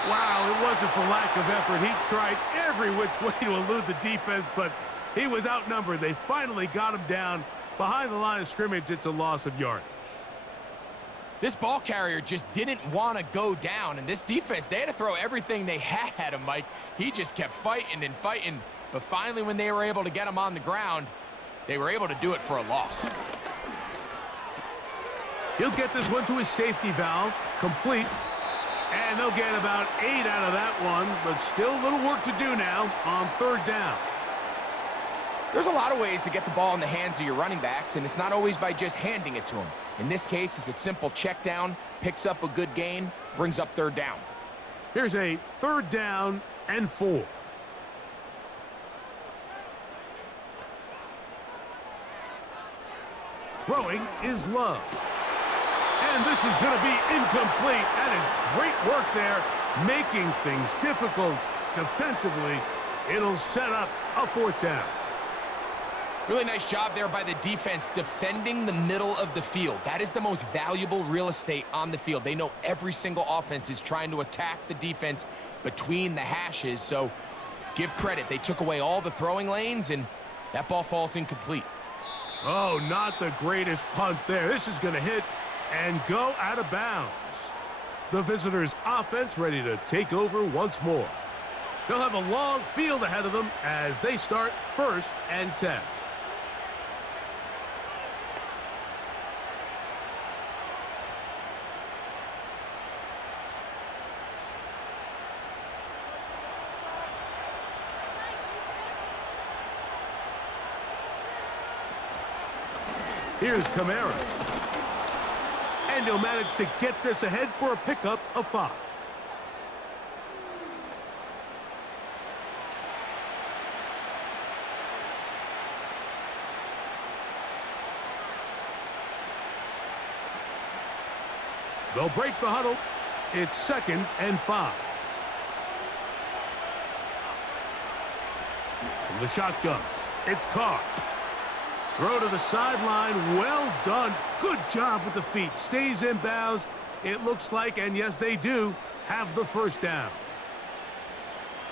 Wow, it wasn't for lack of effort. He tried every which way to elude the defense, but he was outnumbered. They finally got him down behind the line of scrimmage. It's a loss of yardage. This ball carrier just didn't want to go down, and this defense, they had to throw everything they had at him, Mike. He just kept fighting and fighting, but finally when they were able to get him on the ground, they were able to do it for a loss. He'll get this one to his safety valve, complete. And they'll get about 8 out of that one, but still a little work to do now on third down. There's a lot of ways to get the ball in the hands of your running backs, and it's not always by just handing it to them. In this case, it's a simple check down, picks up a good gain, brings up third down. Here's a 3rd down and 4. Throwing is Love. And this is going to be incomplete. That is great work there, making things difficult defensively. It'll set up a 4th down. Really nice job there by the defense defending the middle of the field. That is the most valuable real estate on the field. They know every single offense is trying to attack the defense between the hashes, so give credit. They took away all the throwing lanes, and that ball falls incomplete. Oh, not the greatest punt there. This is going to hit and go out of bounds. The visitors' offense ready to take over once more. They'll have a long field ahead of them as they start 1st and 10. Here's Kamara. And he'll manage to get this ahead for a pickup of 5. They'll break the huddle. It's 2nd and 5. From the shotgun, it's Carr. Throw to the sideline. Well done. Good job with the feet. Stays in bounds. It looks like, and yes, they do, have the first down.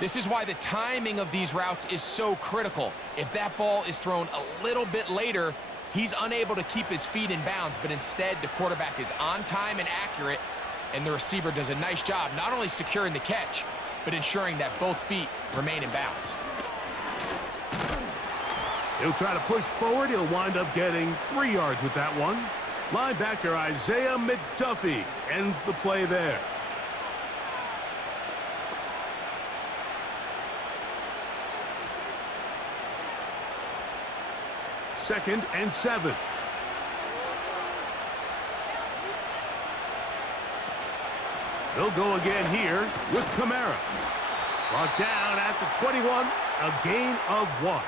This is why the timing of these routes is so critical. If that ball is thrown a little bit later, he's unable to keep his feet in bounds, but instead the quarterback is on time and accurate, and the receiver does a nice job not only securing the catch, but ensuring that both feet remain in bounds. He'll try to push forward. He'll wind up getting 3 yards with that one. Linebacker Isaiah McDuffie ends the play there. Second and 7. They'll go again here with Kamara. Brought down at the 21, a gain of 1.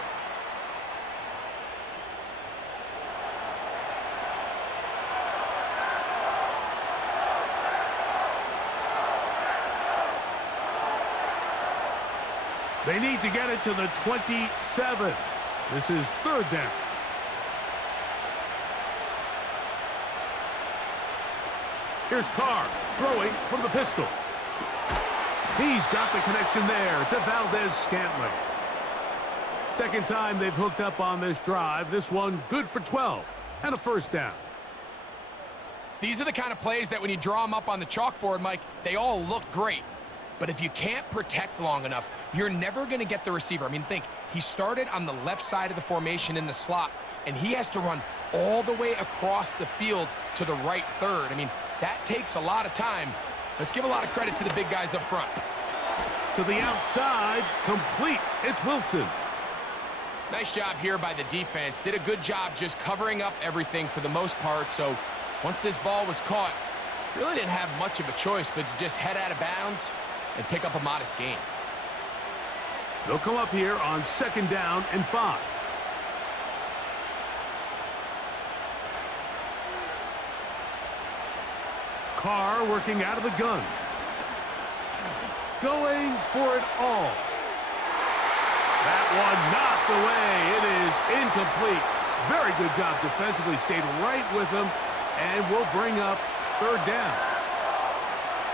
They need to get it to the 27. This is 3rd down. Here's Carr throwing from the pistol. He's got the connection there to Valdez-Scantling. Second time they've hooked up on this drive. This one good for 12 and a first down. These are the kind of plays that when you draw them up on the chalkboard, Mike, they all look great. But if you can't protect long enough, you're never going to get the receiver. I mean, think, he started on the left side of the formation in the slot, and he has to run all the way across the field to the right third. I mean, that takes a lot of time. Let's give a lot of credit to the big guys up front. To the outside, complete. It's Wilson. Nice job here by the defense. Did a good job just covering up everything for the most part. So once this ball was caught, really didn't have much of a choice but to just head out of bounds and pick up a modest gain. They'll come up here on 2nd down and 5. Carr working out of the gun. Going for it all. That one knocked away. It is incomplete. Very good job defensively. Stayed right with him and will bring up 3rd down.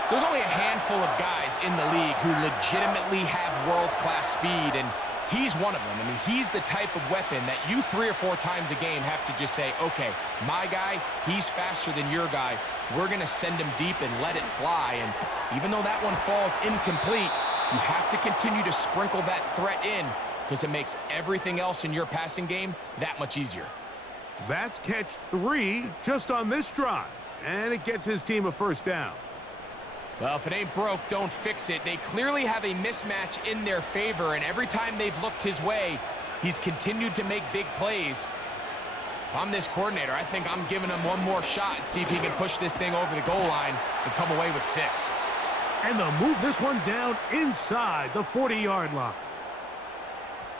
There's only a handful of guys in the league who legitimately have world-class speed, and he's one of them. I mean, he's the type of weapon that you 3 or 4 times a game have to just say, okay, my guy, he's faster than your guy. We're going to send him deep and let it fly. And even though that one falls incomplete, you have to continue to sprinkle that threat in because it makes everything else in your passing game that much easier. That's catch 3 just on this drive, and it gets his team a first down. Well, if it ain't broke, don't fix it. They clearly have a mismatch in their favor, and every time they've looked his way, he's continued to make big plays. If I'm this coordinator, I think I'm giving him one more shot and see if he can push this thing over the goal line and come away with 6. And they'll move this one down inside the 40-yard line.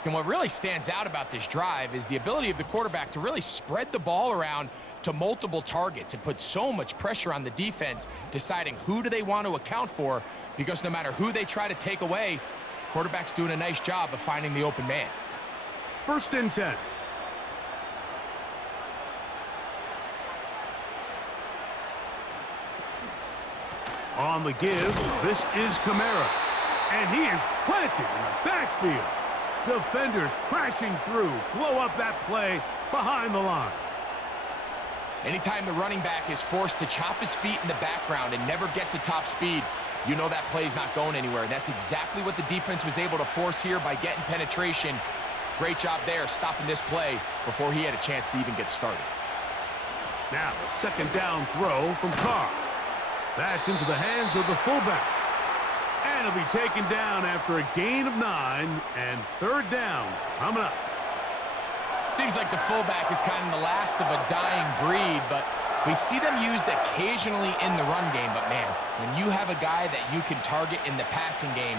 And what really stands out about this drive is the ability of the quarterback to really spread the ball around to multiple targets and put so much pressure on the defense, deciding who do they want to account for, because no matter who they try to take away, the quarterback's doing a nice job of finding the open man. 1st and 10. On the give, this is Kamara. And he is planted in the backfield. Defenders crashing through, blow up that play behind the line. Anytime the running back is forced to chop his feet in the background and never get to top speed, you know that play's not going anywhere. And that's exactly what the defense was able to force here by getting penetration. Great job there stopping this play before he had a chance to even get started. Now, a 2nd down throw from Carr. That's into the hands of the fullback. And it'll be taken down after a gain of 9, and 3rd down coming up. Seems like the fullback is kind of the last of a dying breed, but we see them used occasionally in the run game. But, man, when you have a guy that you can target in the passing game,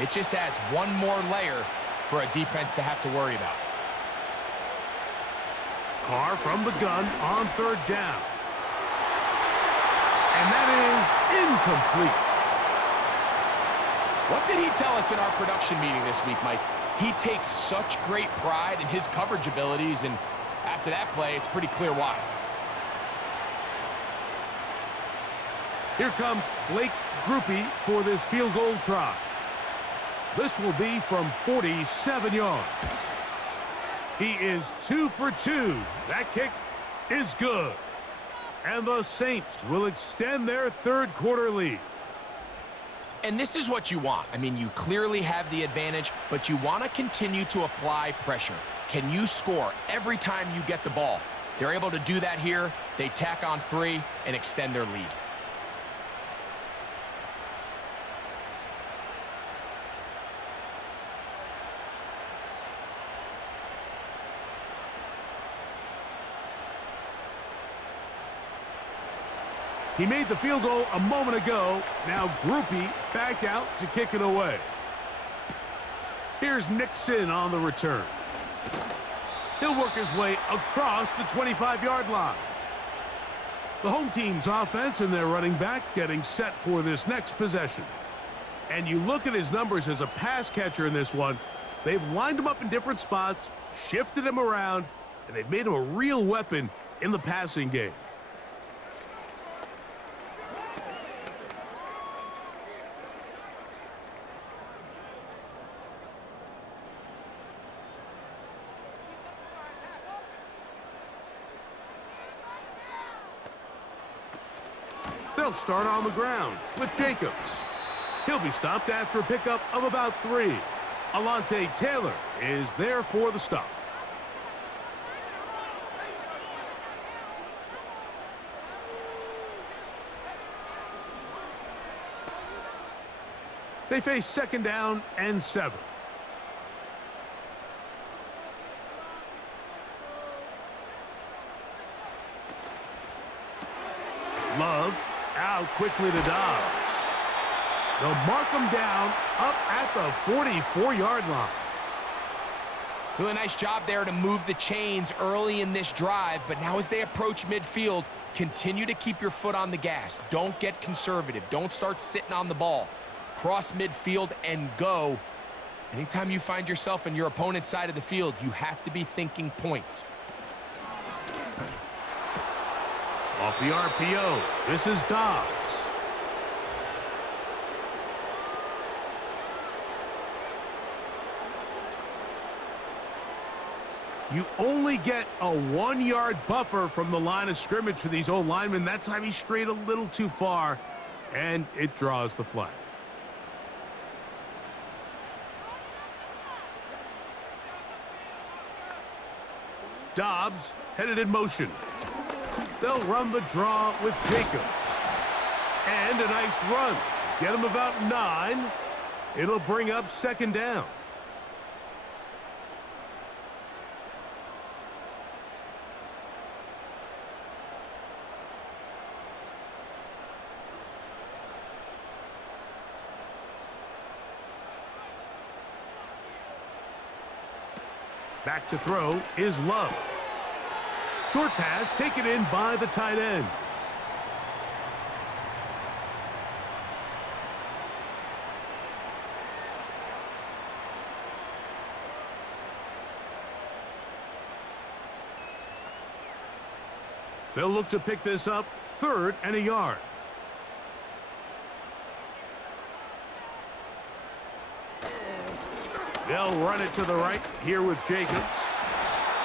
it just adds one more layer for a defense to have to worry about. Carr from the gun on 3rd down. And that incomplete. What did he tell us in our production meeting this week, Mike? He takes such great pride in his coverage abilities, and after that play, it's pretty clear why. Here comes Blake Groupie for this field goal try. This will be from 47 yards. He is 2 for 2. That kick is good. And the Saints will extend their third quarter lead. And this is what you want. I mean, you clearly have the advantage, but you want to continue to apply pressure. Can you score every time you get the ball? They're able to do that here. They tack on 3 and extend their lead. He made the field goal a moment ago. Now Groupie back out to kick it away. Here's Nixon on the return. He'll work his way across the 25-yard line. The home team's offense and their running back getting set for this next possession. And you look at his numbers as a pass catcher in this one. They've lined him up in different spots, shifted him around, and they've made him a real weapon in the passing game. They'll start on the ground with Jacobs. He'll be stopped after a pickup of about 3. Alontae Taylor is there for the stop. They face 2nd down and 7. Love out quickly to Dobbs. They'll mark him down up at the 44-yard line. Really nice job there to move the chains early in this drive, but now as they approach midfield, continue to keep your foot on the gas. Don't get conservative. Don't start sitting on the ball. Cross midfield and go. Anytime you find yourself in your opponent's side of the field, you have to be thinking points. Off the RPO, this is Dobbs. You only get a 1-yard buffer from the line of scrimmage for these old linemen. That time he strayed a little too far, and it draws the flag. Dobbs headed in motion. They'll run the draw with Jacobs. And a nice run. Get him about 9. It'll bring up 2nd down. Back to throw is Love. Short pass taken in by the tight end. They'll look to pick this up 3rd and a yard. They'll run it to the right here with Jacobs.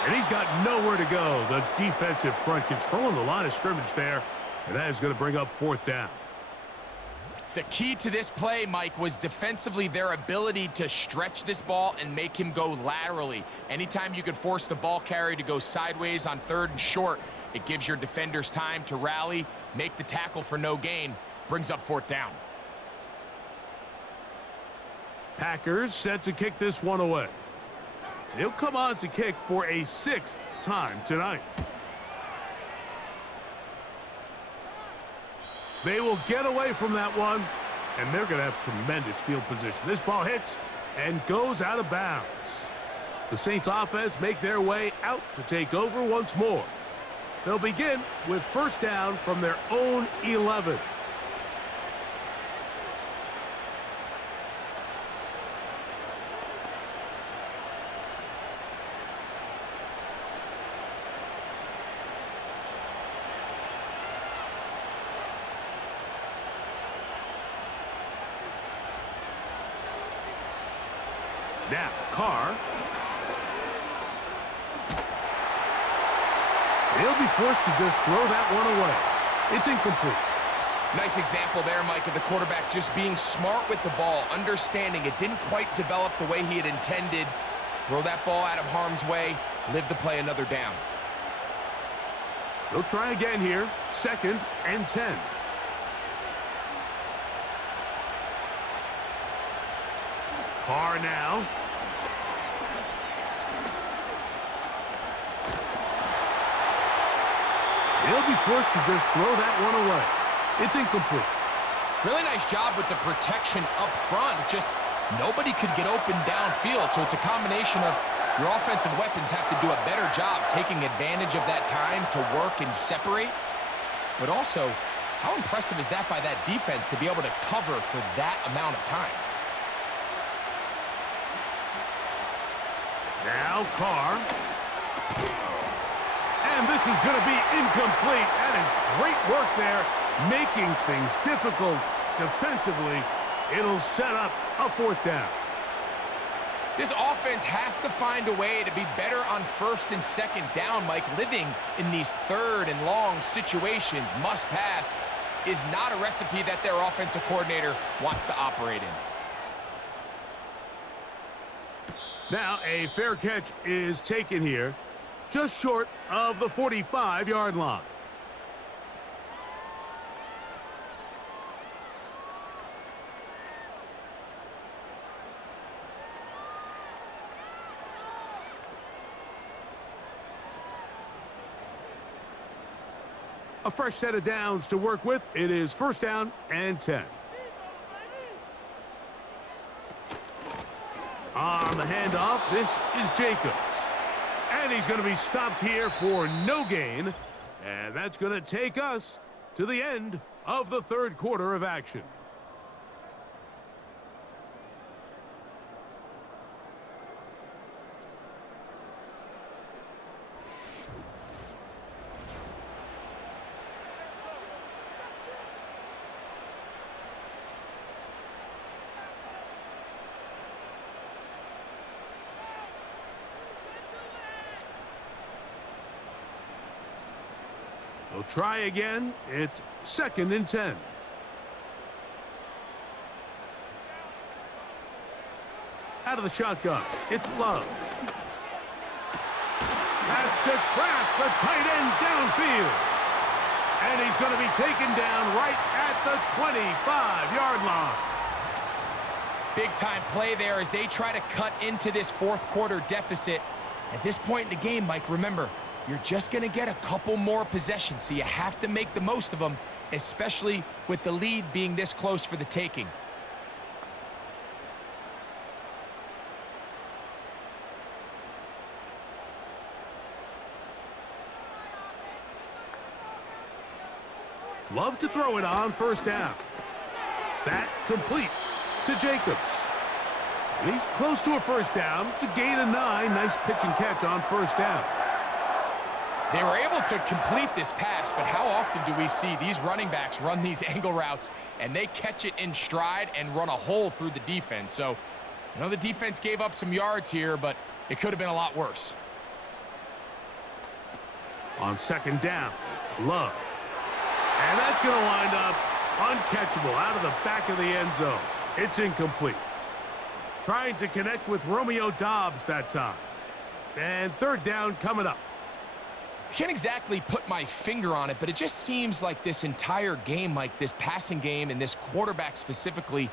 And he's got nowhere to go. The defensive front controlling the line of scrimmage there. And that is going to bring up 4th down. The key to this play, Mike, was defensively their ability to stretch this ball and make him go laterally. Anytime you could force the ball carrier to go sideways on 3rd and short, it gives your defenders time to rally, make the tackle for no gain, brings up 4th down. Packers set to kick this one away. He'll come on to kick for a 6th time tonight. They will get away from that one, and they're going to have tremendous field position. This ball hits and goes out of bounds. The Saints offense make their way out to take over once more. They'll begin with 1st down from their own 11. Now, Carr. He'll be forced to just throw that one away. It's incomplete. Nice example there, Mike, of the quarterback just being smart with the ball, understanding it didn't quite develop the way he had intended. Throw that ball out of harm's way, live to play another down. They'll try again here. 2nd and 10. Carr now. He'll be forced to just throw that one away. It's incomplete. Really nice job with the protection up front. Just nobody could get open downfield, so it's a combination of your offensive weapons have to do a better job taking advantage of that time to work and separate. But also, how impressive is that by that defense to be able to cover for that amount of time? Now Carr. And this is going to be incomplete. That is great work there, making things difficult defensively. It'll set up a 4th down. This offense has to find a way to be better on 1st and 2nd down, Mike. Living in these 3rd and long situations, must pass, is not a recipe that their offensive coordinator wants to operate in. Now a fair catch is taken here, just short of the 45-yard line. A fresh set of downs to work with. It is 1st down and 10. On the handoff, this is Jacobs. And he's going to be stopped here for no gain. And that's going to take us to the end of the 3rd quarter of action. They'll try again. It's 2nd and 10. Out of the shotgun, it's Love. That's to Kraft, the tight end downfield. And he's going to be taken down right at the 25-yard line. Big-time play there as they try to cut into this 4th quarter deficit. At this point in the game, Mike, remember, you're just going to get a couple more possessions, so you have to make the most of them, especially with the lead being this close for the taking. Love to throw it on 1st down. That complete to Jacobs. And he's close to a 1st down. It's a gain of 9. Nice pitch and catch on 1st down. They were able to complete this pass, but how often do we see these running backs run these angle routes and they catch it in stride and run a hole through the defense? So, I know the defense gave up some yards here, but it could have been a lot worse. On 2nd down, Love. And that's going to wind up uncatchable out of the back of the end zone. It's incomplete. Trying to connect with Romeo Doubs that time. And 3rd down coming up. I can't exactly put my finger on it, but it just seems like this entire game, like this passing game and this quarterback specifically,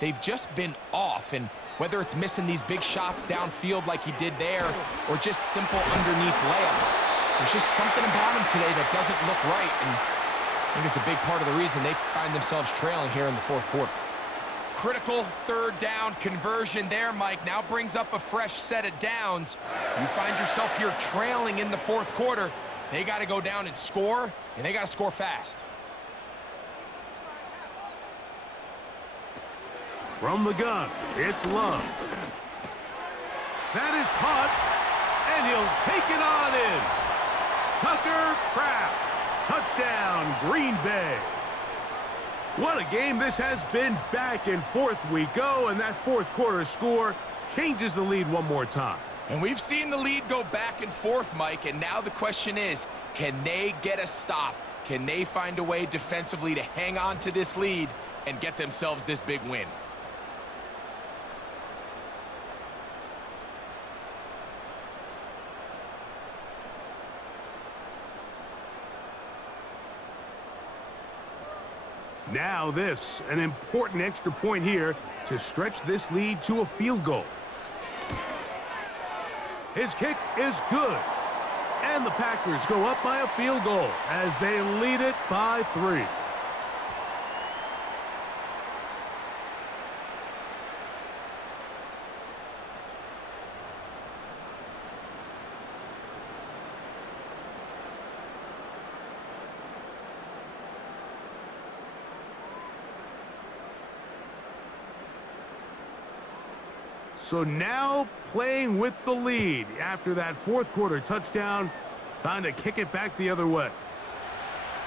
they've just been off. And whether it's missing these big shots downfield like he did there or just simple underneath layups, there's just something about him today that doesn't look right. And I think it's a big part of the reason they find themselves trailing here in the 4th quarter. Critical 3rd down conversion there, Mike. Now brings up a fresh set of downs. You find yourself here trailing in the 4th quarter. They got to go down and score, and they got to score fast. From the gun, it's Love. That is caught, and he'll take it on in. Tucker Kraft. Touchdown, Green Bay. What a game this has been. Back and forth we go, and that 4th quarter score changes the lead one more time. And we've seen the lead go back and forth, Mike, and now the question is, can they get a stop? Can they find a way defensively to hang on to this lead and get themselves this big win? Now this, an important extra point here to stretch this lead to a field goal. His kick is good. And the Packers go up by a field goal as they lead it by 3. So now playing with the lead after that fourth quarter touchdown. Time to kick it back the other way.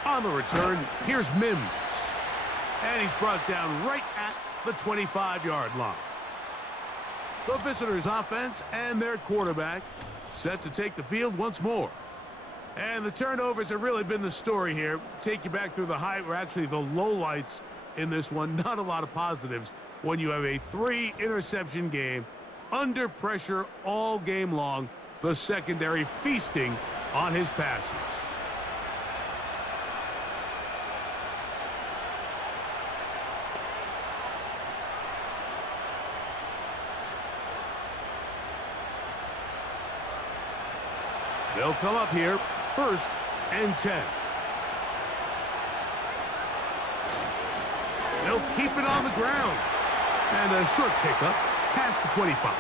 On the return, here's Mims. And he's brought down right at the 25-yard line. The visitors' offense and their quarterback set to take the field once more. And the turnovers have really been the story here. Take you back through the high, or actually the lowlights in this one. Not a lot of positives when you have a 3-interception game, under pressure all game long, the secondary feasting on his passes. They'll come up here, 1st and 10. They'll keep it on the ground. And a short pickup past the 25.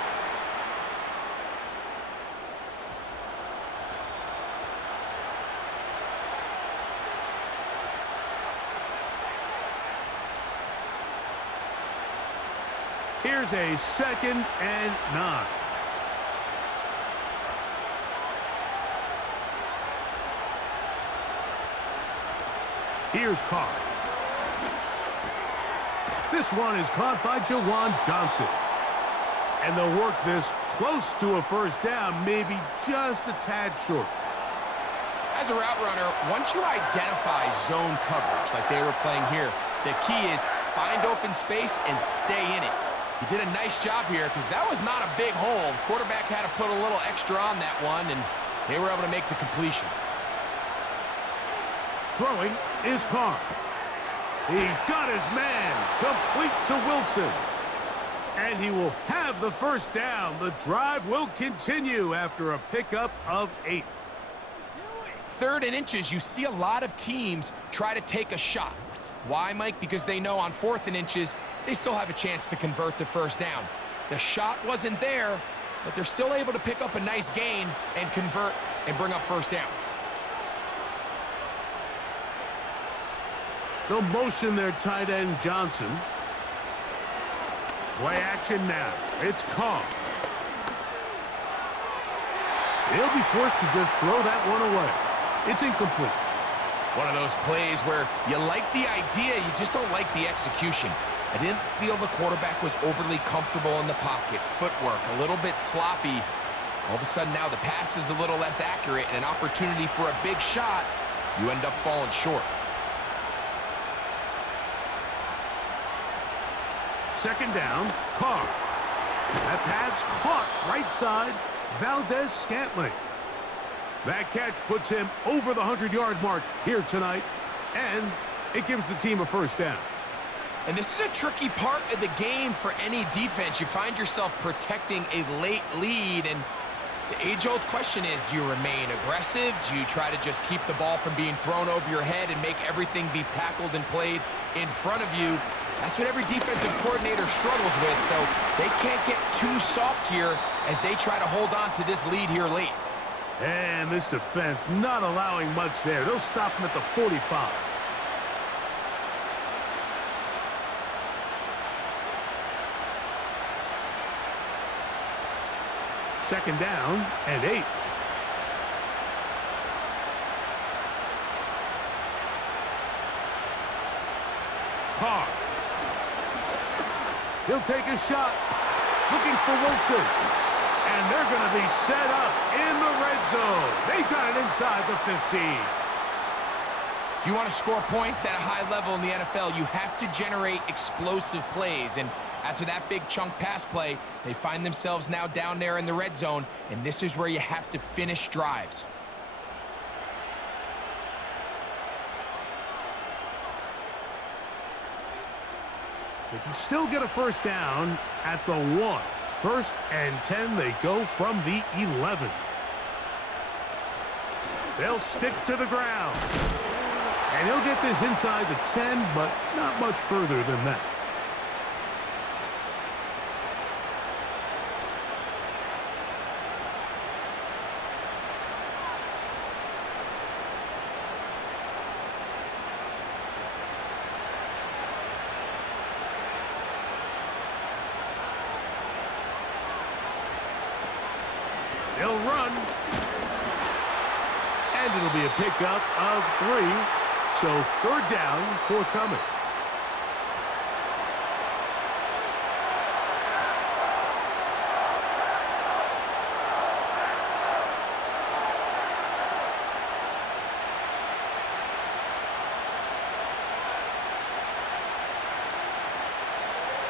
Here's a 2nd and 9. Here's Carr. This one is caught by Jawan Johnson. And they'll work this close to a 1st down, maybe just a tad short. As a route runner, once you identify zone coverage like they were playing here, the key is find open space and stay in it. He did a nice job here because that was not a big hole. The quarterback had to put a little extra on that one, and they were able to make the completion. Throwing is Carr. He's got his man complete to Wilson. And he will have the 1st down. The drive will continue after a pickup of 8. 3rd and inches, you see a lot of teams try to take a shot. Why, Mike? Because they know on 4th and inches, they still have a chance to convert the 1st down. The shot wasn't there, but they're still able to pick up a nice gain and convert and bring up 1st down. They'll motion their tight end Johnson. Play action now. It's Carr. He'll be forced to just throw that one away. It's incomplete. One of those plays where you like the idea, you just don't like the execution. I didn't feel the quarterback was overly comfortable in the pocket. Footwork, a little bit sloppy. All of a sudden now the pass is a little less accurate and an opportunity for a big shot. You end up falling short. 2nd down, Carr. That pass caught right side, Valdez-Scantling. That catch puts him over the 100-yard mark here tonight, and it gives the team a 1st down. And this is a tricky part of the game for any defense. You find yourself protecting a late lead, and the age-old question is, do you remain aggressive? Do you try to just keep the ball from being thrown over your head and make everything be tackled and played in front of you? That's what every defensive coordinator struggles with, so they can't get too soft here as they try to hold on to this lead here late. And this defense not allowing much there. They'll stop him at the 45. Second down and 8. Carr. He'll take a shot. looking for Wilson. And they're going to be set up in the red zone. They've got it inside the 15. If you want to score points at a high level in the NFL, you have to generate explosive plays. And after that big chunk pass play, they find themselves now down there in the red zone, and this is where you have to finish drives. They can still get a first down at the 1. 1st and 10, they go from the 11. They'll stick to the ground. And he'll get this inside the 10, but not much further than that. They'll run. And it'll be a pickup of 3. So 3rd down forthcoming.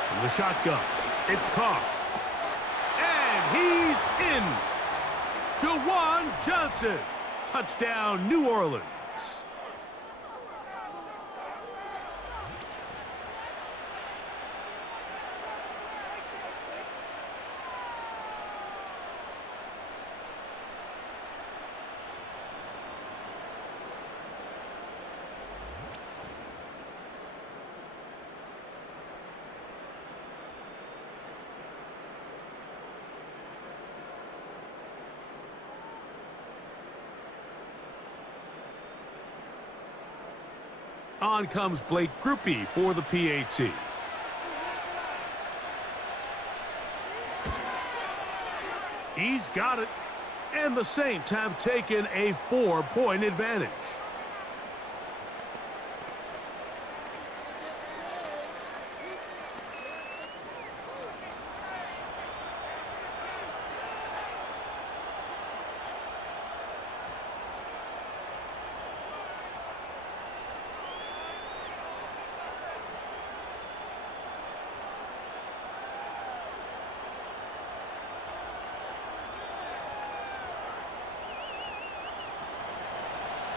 From the shotgun, it's caught. And he's in. Juwan Johnson. Touchdown, New Orleans. On comes Blake Grupe for the PAT. He's got it. And the Saints have taken a 4-point advantage.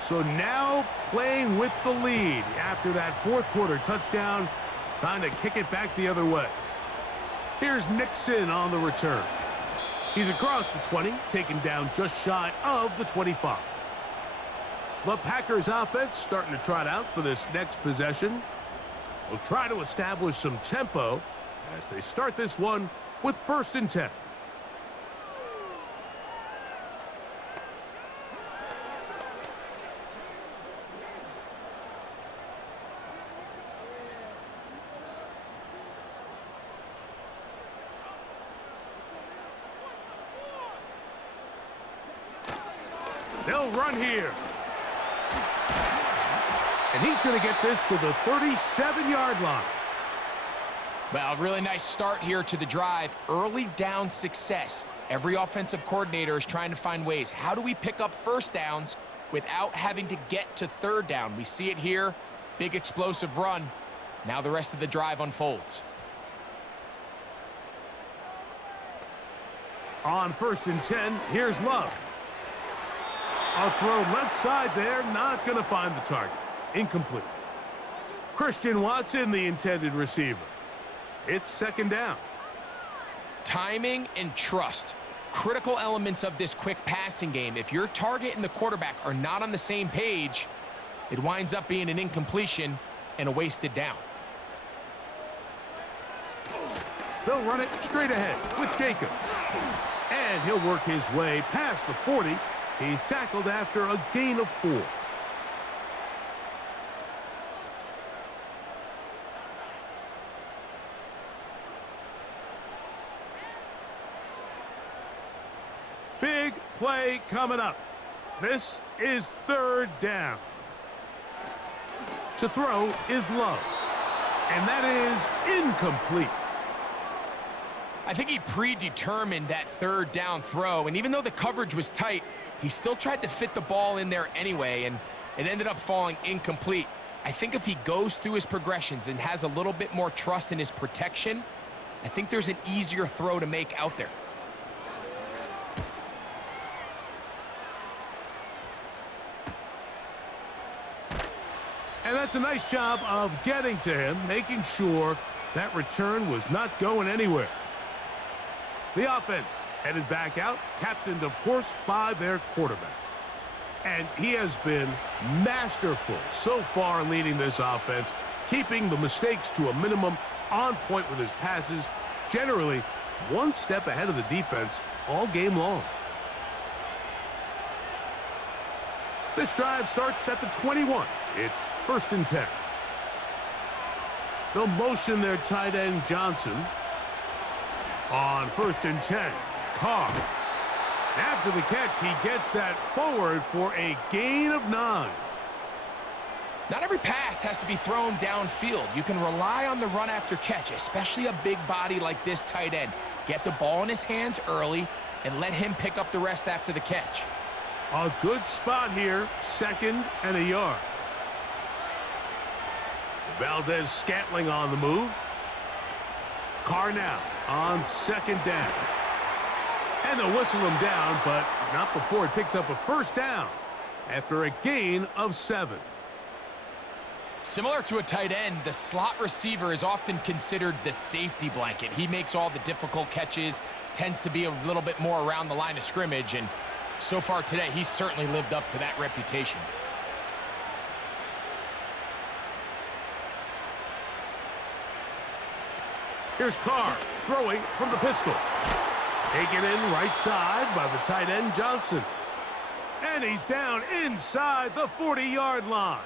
So now playing with the lead after that 4th quarter touchdown. Time to kick it back the other way. Here's Nixon on the return. He's across the 20, taken down just shy of the 25. The Packers offense starting to trot out for this next possession. Will try to establish some tempo as they start this one with 1st and 10. They'll run here. And he's going to get this to the 37-yard line. Well, really nice start here to the drive. Early down success. Every offensive coordinator is trying to find ways. How do we pick up first downs without having to get to 3rd down? We see it here. Big explosive run. Now the rest of the drive unfolds. On 1st and 10, here's Love. A throw left side there, not going to find the target. Incomplete. Christian Watson, the intended receiver. It's 2nd down. Timing and trust. Critical elements of this quick passing game. If your target and the quarterback are not on the same page, it winds up being an incompletion and a wasted down. They'll run it straight ahead with Jacobs. And he'll work his way past the 40. He's tackled after a gain of 4. Big play coming up. This is 3rd down. To throw is Love. And that is incomplete. I think he predetermined that third down throw, and even though the coverage was tight, he still tried to fit the ball in there anyway, and it ended up falling incomplete. I think if he goes through his progressions and has a little bit more trust in his protection, I think there's an easier throw to make out there. And that's a nice job of getting to him, making sure that return was not going anywhere. The offense headed back out, captained, of course, by their quarterback. And he has been masterful so far leading this offense, keeping the mistakes to a minimum, on point with his passes, generally one step ahead of the defense all game long. This drive starts at the 21. It's 1st and 10. They'll motion their tight end Johnson. On 1st and 10, Carr. After the catch, he gets that forward for a gain of 9. Not every pass has to be thrown downfield. You can rely on the run after catch, especially a big body like this tight end. Get the ball in his hands early and let him pick up the rest after the catch. A good spot here, 2nd and a yard. Valdez-Scantling on the move. Carr now on 2nd down. And they'll whistle him down, but not before he picks up a 1st down after a gain of 7. Similar to a tight end, the slot receiver is often considered the safety blanket. He makes all the difficult catches, tends to be a little bit more around the line of scrimmage, and so far today, he's certainly lived up to that reputation. Here's Carr throwing from the pistol. Taken in right side by the tight end Johnson. And he's down inside the 40-yard line.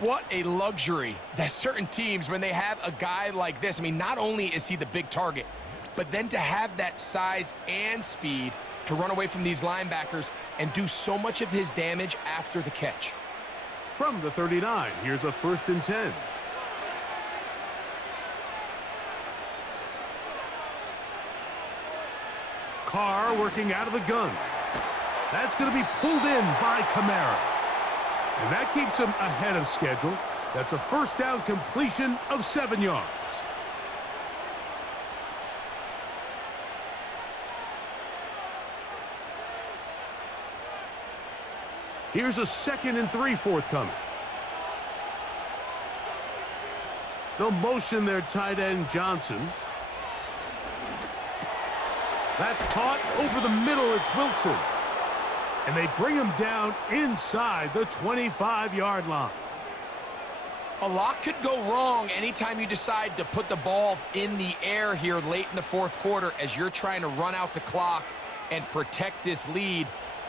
What a luxury that certain teams, when they have a guy like this, I mean, not only is he the big target, but then to have that size and speed to run away from these linebackers and do so much of his damage after the catch. From the 39, here's a 1st and 10. Carr working out of the gun. That's going to be pulled in by Kamara. And that keeps him ahead of schedule. That's a 1st down completion of 7 yards. Here's a 2nd and 3 forthcoming. They'll motion their tight end Johnson. That's caught over the middle. It's Wilson. And they bring him down inside the 25-yard line. A lot could go wrong anytime you decide to put the ball in the air here late in the 4th quarter as you're trying to run out the clock and protect this lead.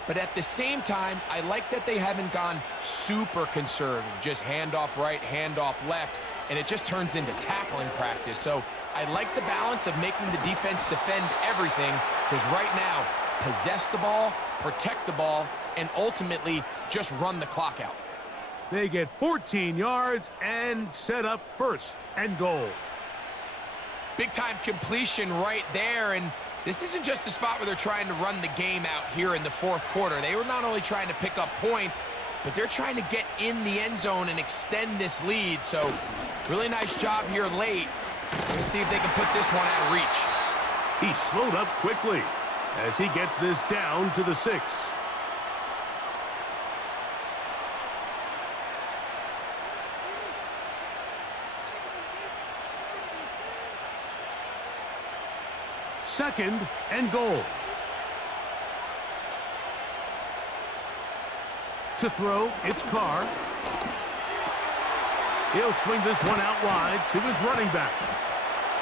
But at the same time, I like that they haven't gone super conservative, just handoff right, handoff left, and it just turns into tackling practice. So I like the balance of making the defense defend everything, because right now, possess the ball, protect the ball, and ultimately just run the clock out. They get 14 yards and set up 1st and goal. Big-time completion right there, and this isn't just a spot where they're trying to run the game out here in the 4th quarter. They were not only trying to pick up points, but they're trying to get in the end zone and extend this lead. So really nice job here late. Let's see if they can put this one out of reach. He slowed up quickly as he gets this down to the 6. Second and goal. To throw, it's Carr. He'll swing this one out wide to his running back.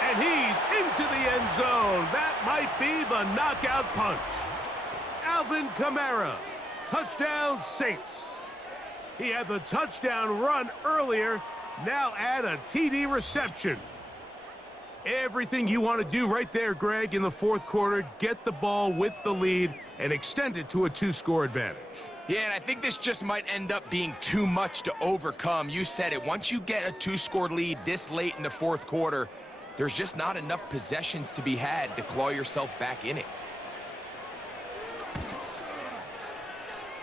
And he's into the end zone. That might be the knockout punch. Alvin Kamara. Touchdown, Saints. He had the touchdown run earlier. Now add a TD reception. Everything you want to do right there, Greg, in the 4th quarter. Get the ball with the lead and extend it to a 2-score advantage. Yeah, and I think this just might end up being too much to overcome. You said it. Once you get a 2-score lead this late in the 4th quarter, there's just not enough possessions to be had to claw yourself back in it.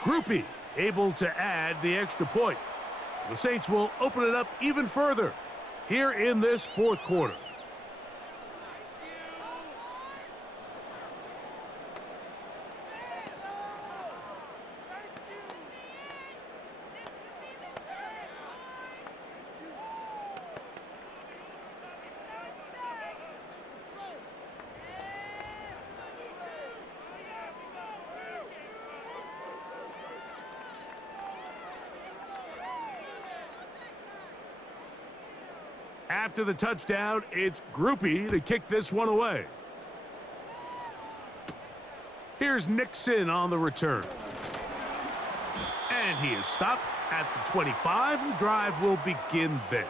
Groupie able to add the extra point. The Saints will open it up even further here in this fourth quarter. After the touchdown, it's Groupie to kick this one away. Here's Nixon on the return. And he is stopped at the 25. The drive will begin there.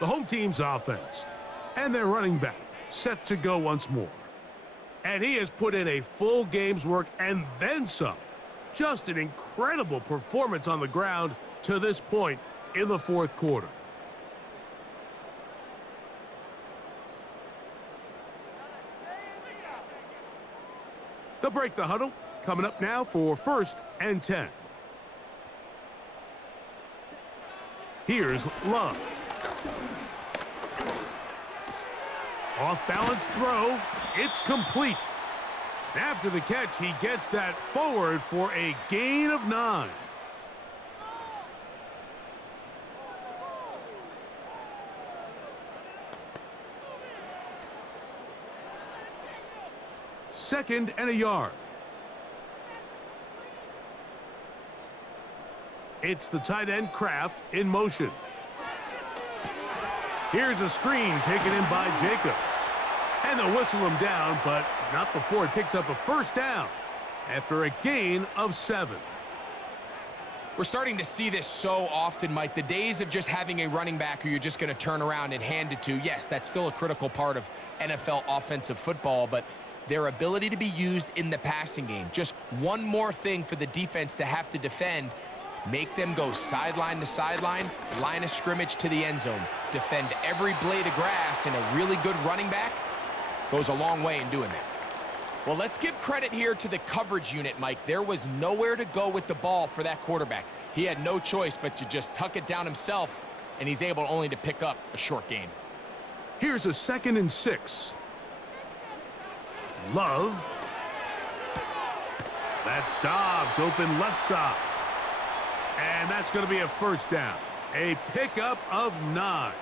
The home team's offense and their running back set to go once more. And he has put in a full game's work and then some. Just an incredible performance on the ground to this point in the fourth quarter. They'll break the huddle. Coming up now for 1st and 10. Here's Love. Off-balance throw. It's complete. After the catch, he gets that forward for a gain of 9. Second and a yard. It's the tight end Kraft in motion. Here's a screen taken in by Jacobs. And they'll whistle him down, but not before he picks up a first down after a gain of 7. We're starting to see this so often, Mike. The days of just having a running back who you're just going to turn around and hand it to, yes, that's still a critical part of NFL offensive football, but their ability to be used in the passing game. Just one more thing for the defense to have to defend. Make them go sideline to sideline, line of scrimmage to the end zone. Defend every blade of grass, and a really good running back goes a long way in doing that. Well, let's give credit here to the coverage unit, Mike. There was nowhere to go with the ball for that quarterback. He had no choice but to just tuck it down himself, and he's able only to pick up a short gain. Here's a 2nd and 6. Love. That's Dobbs open left side. And that's going to be a first down. A pickup of 9.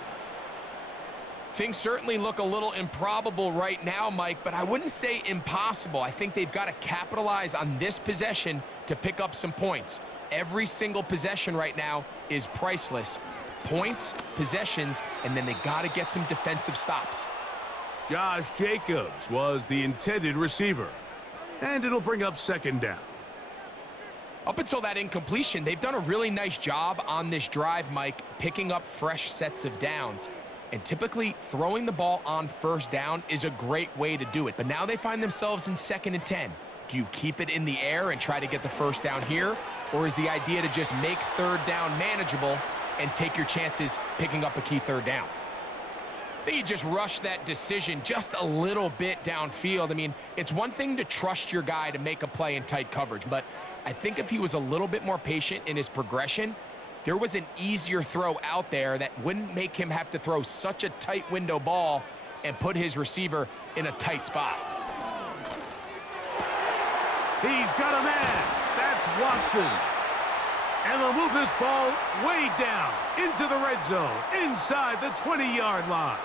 Things certainly look a little improbable right now, Mike, but I wouldn't say impossible. I think they've got to capitalize on this possession to pick up some points. Every single possession right now is priceless. Points, possessions, and then they got to get some defensive stops. Josh Jacobs was the intended receiver. And it'll bring up 2nd down. Up until that incompletion, they've done a really nice job on this drive, Mike, picking up fresh sets of downs. And typically, throwing the ball on 1st down is a great way to do it. But now they find themselves in 2nd and 10. Do you keep it in the air and try to get the first down here? Or is the idea to just make 3rd down manageable and take your chances picking up a key 3rd down? I think you just rush that decision just a little bit downfield. I mean, it's one thing to trust your guy to make a play in tight coverage, but I think if he was a little bit more patient in his progression, there was an easier throw out there that wouldn't make him have to throw such a tight window ball and put his receiver in a tight spot. He's got a man. That's Watson. And they'll move this ball way down into the red zone, inside the 20-yard line.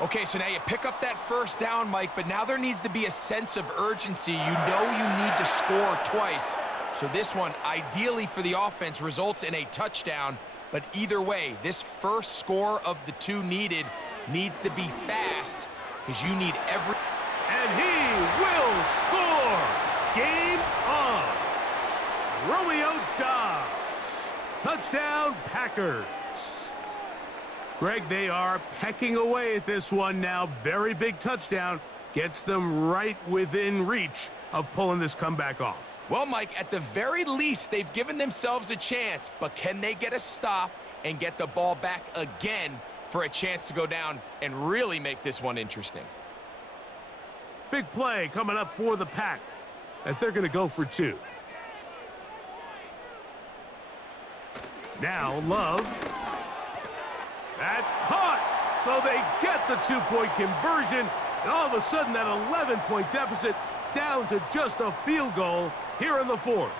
Okay, so now you pick up that first down, Mike, but now there needs to be a sense of urgency. You know you need to score twice. So this one, ideally for the offense, results in a touchdown. But either way, this first score of the 2 needed needs to be fast because you need every... And he will score! Game on! Romeo Dobbs. Touchdown, Packers. Greg, they are pecking away at this one now. Very big touchdown. Gets them right within reach of pulling this comeback off. Well, Mike, at the very least, they've given themselves a chance, but can they get a stop and get the ball back again for a chance to go down and really make this one interesting. Big play coming up for the Pack as they're going to go for 2. Now Love. That's caught. So they get the 2-point conversion. And all of a sudden that 11-point deficit down to just a field goal here in the 4th.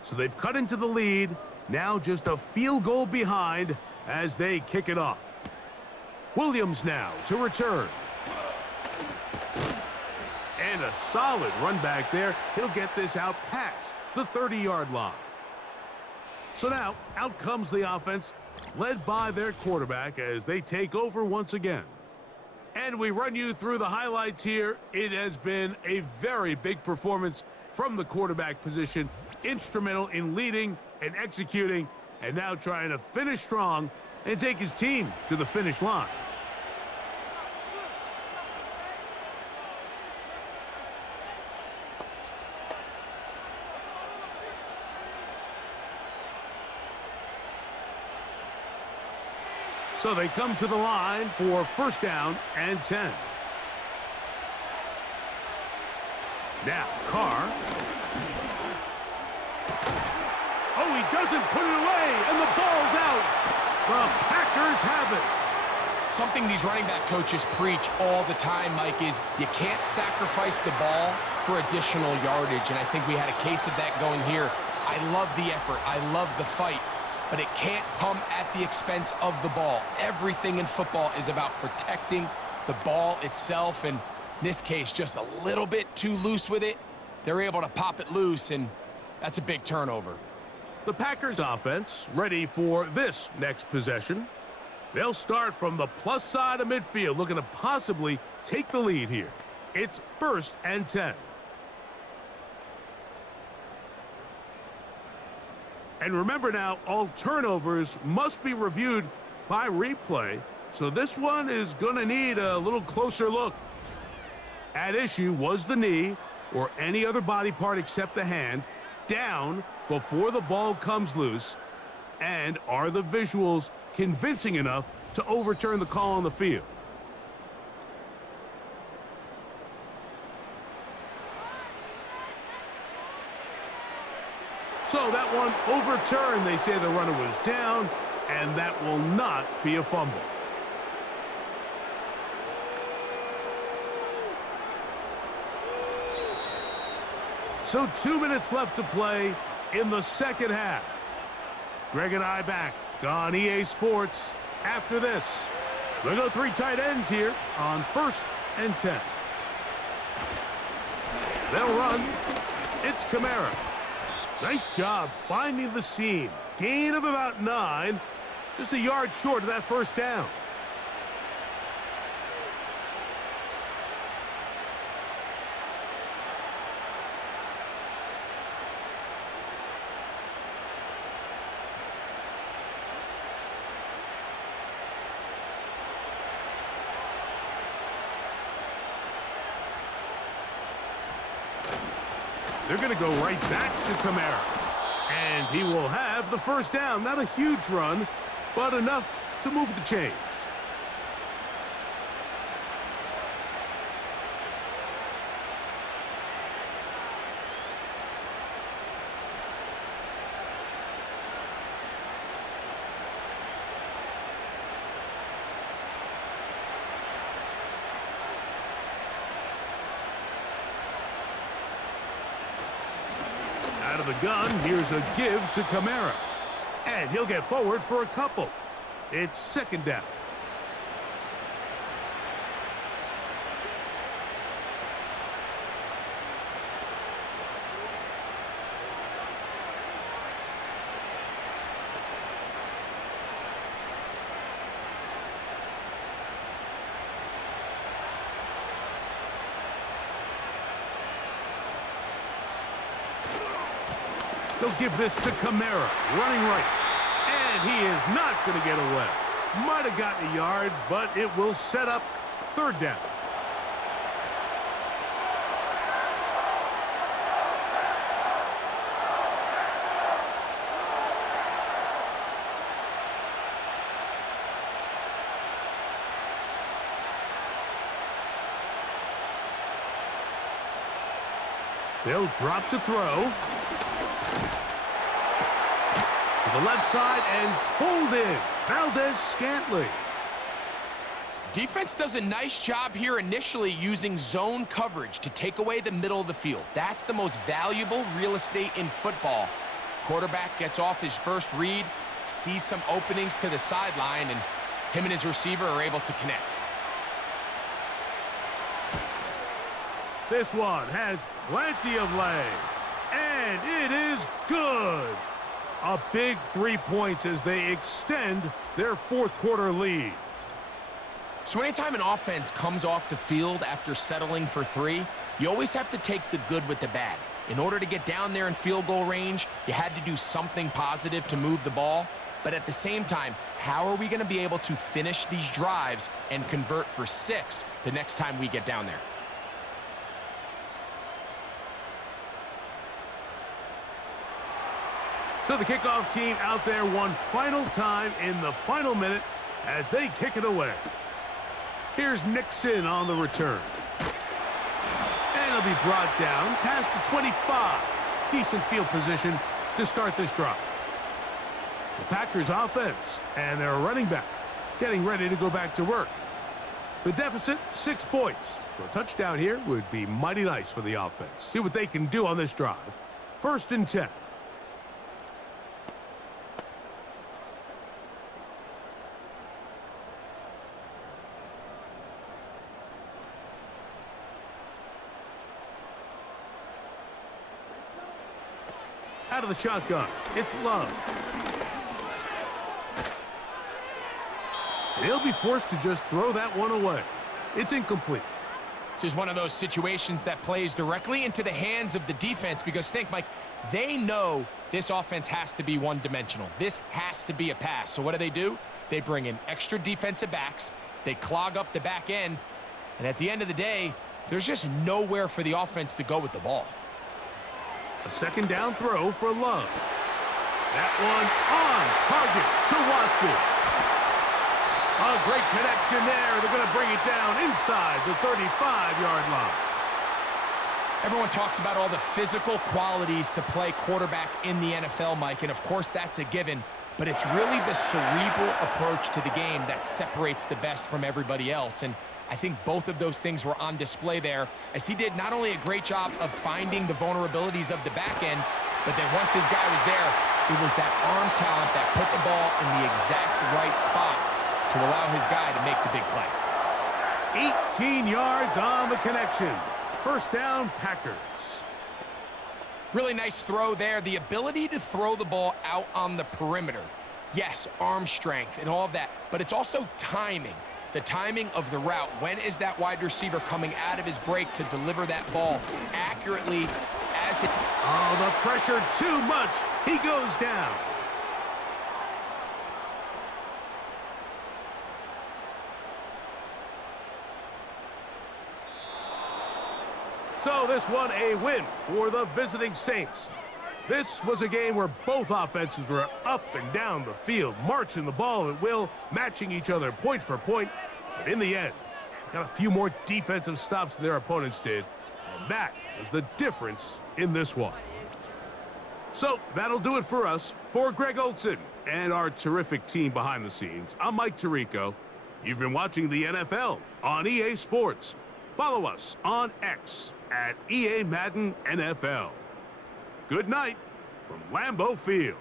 So they've cut into the lead, now just a field goal behind as they kick it off. Williams now to return. And a solid run back there. He'll get this out past the 30-yard line. So now, out comes the offense, led by their quarterback as they take over once again. And we run you through the highlights here. It has been a very big performance from the quarterback position. Instrumental in leading and executing, and now trying to finish strong and take his team to the finish line. So they come to the line for 1st down and 10. Now Carr. Oh, he doesn't put it away, and the ball's out. The Packers have it. Something these running back coaches preach all the time, Mike, is you can't sacrifice the ball for additional yardage, and I think we had a case of that going here. I love the effort. I love the fight, but it can't come at the expense of the ball. Everything in football is about protecting the ball itself, and in this case, just a little bit too loose with it. They're able to pop it loose, and that's a big turnover. The Packers offense ready for this next possession. They'll start from the plus side of midfield, looking to possibly take the lead here. It's 1st and 10. And remember now, all turnovers must be reviewed by replay, so this one is going to need a little closer look. At issue was the knee or any other body part except the hand down before the ball comes loose, and are the visuals convincing enough to overturn the call on the field? So that one overturned. They say the runner was down, and that will not be a fumble. So 2 minutes left to play in the 2nd half. Greg and I back on EA Sports after this. We'll go 3 tight ends here on 1st and 10. They'll run. It's Kamara. Nice job finding the seam. Gain of about 9. Just a yard short of that 1st down. They're going to go right back to Kamara. And he will have the 1st down. Not a huge run, but enough to move the chains. Out of the gun, here's a give to Kamara. And he'll get forward for a couple. It's 2nd down. They'll give this to Kamara, running right. And he is not going to get away. Might have gotten a yard, but it will set up third down. They'll drop to throw. To the left side and pulled in. Valdez-Scantling. Defense does a nice job here initially using zone coverage to take away the middle of the field. That's the most valuable real estate in football. Quarterback gets off his first read, sees some openings to the sideline, and him and his receiver are able to connect. This one has plenty of leg, and it is good. A big 3 points as they extend their fourth quarter lead. So anytime an offense comes off the field after settling for 3, you always have to take the good with the bad. In order to get down there in field goal range, you had to do something positive to move the ball. But at the same time, how are we going to be able to finish these drives and convert for 6 the next time we get down there? So the kickoff team out there one final time in the final minute as they kick it away. Here's Nixon on the return. And he'll be brought down past the 25. Decent field position to start this drive. The Packers offense and their running back getting ready to go back to work. The deficit, 6 points. So a touchdown here would be mighty nice for the offense. See what they can do on this drive. 1st and 10. Out of the shotgun, it's Love. And he'll be forced to just throw that one away. It's incomplete. This is one of those situations that plays directly into the hands of the defense because think, Mike, they know this offense has to be one-dimensional. This has to be a pass. So what do? They bring in extra defensive backs. They clog up the back end. And at the end of the day, there's just nowhere for the offense to go with the ball. A 2nd down throw for Love. That one on target to Watson. A great connection there. They're going to bring it down inside the 35-yard line. Everyone talks about all the physical qualities to play quarterback in the NFL, Mike, and of course that's a given, but it's really the cerebral approach to the game that separates the best from everybody else. And I think both of those things were on display there as he did not only a great job of finding the vulnerabilities of the back end, but then once his guy was there, it was that arm talent that put the ball in the exact right spot to allow his guy to make the big play. 18 yards on the connection. 1st down, Packers. Really nice throw there. The ability to throw the ball out on the perimeter. Yes, arm strength and all of that, but it's also timing. The timing of the route. When is that wide receiver coming out of his break to deliver that ball accurately as it... Oh, the pressure too much. He goes down. So this one a win for the visiting Saints. This was a game where both offenses were up and down the field, marching the ball at will, matching each other point for point. But in the end, got a few more defensive stops than their opponents did. And that is the difference in this one. So that'll do it for us. For Greg Olson and our terrific team behind the scenes, I'm Mike Tirico. You've been watching the NFL on EA Sports. Follow us on X at EA Madden NFL. Good night from Lambeau Field.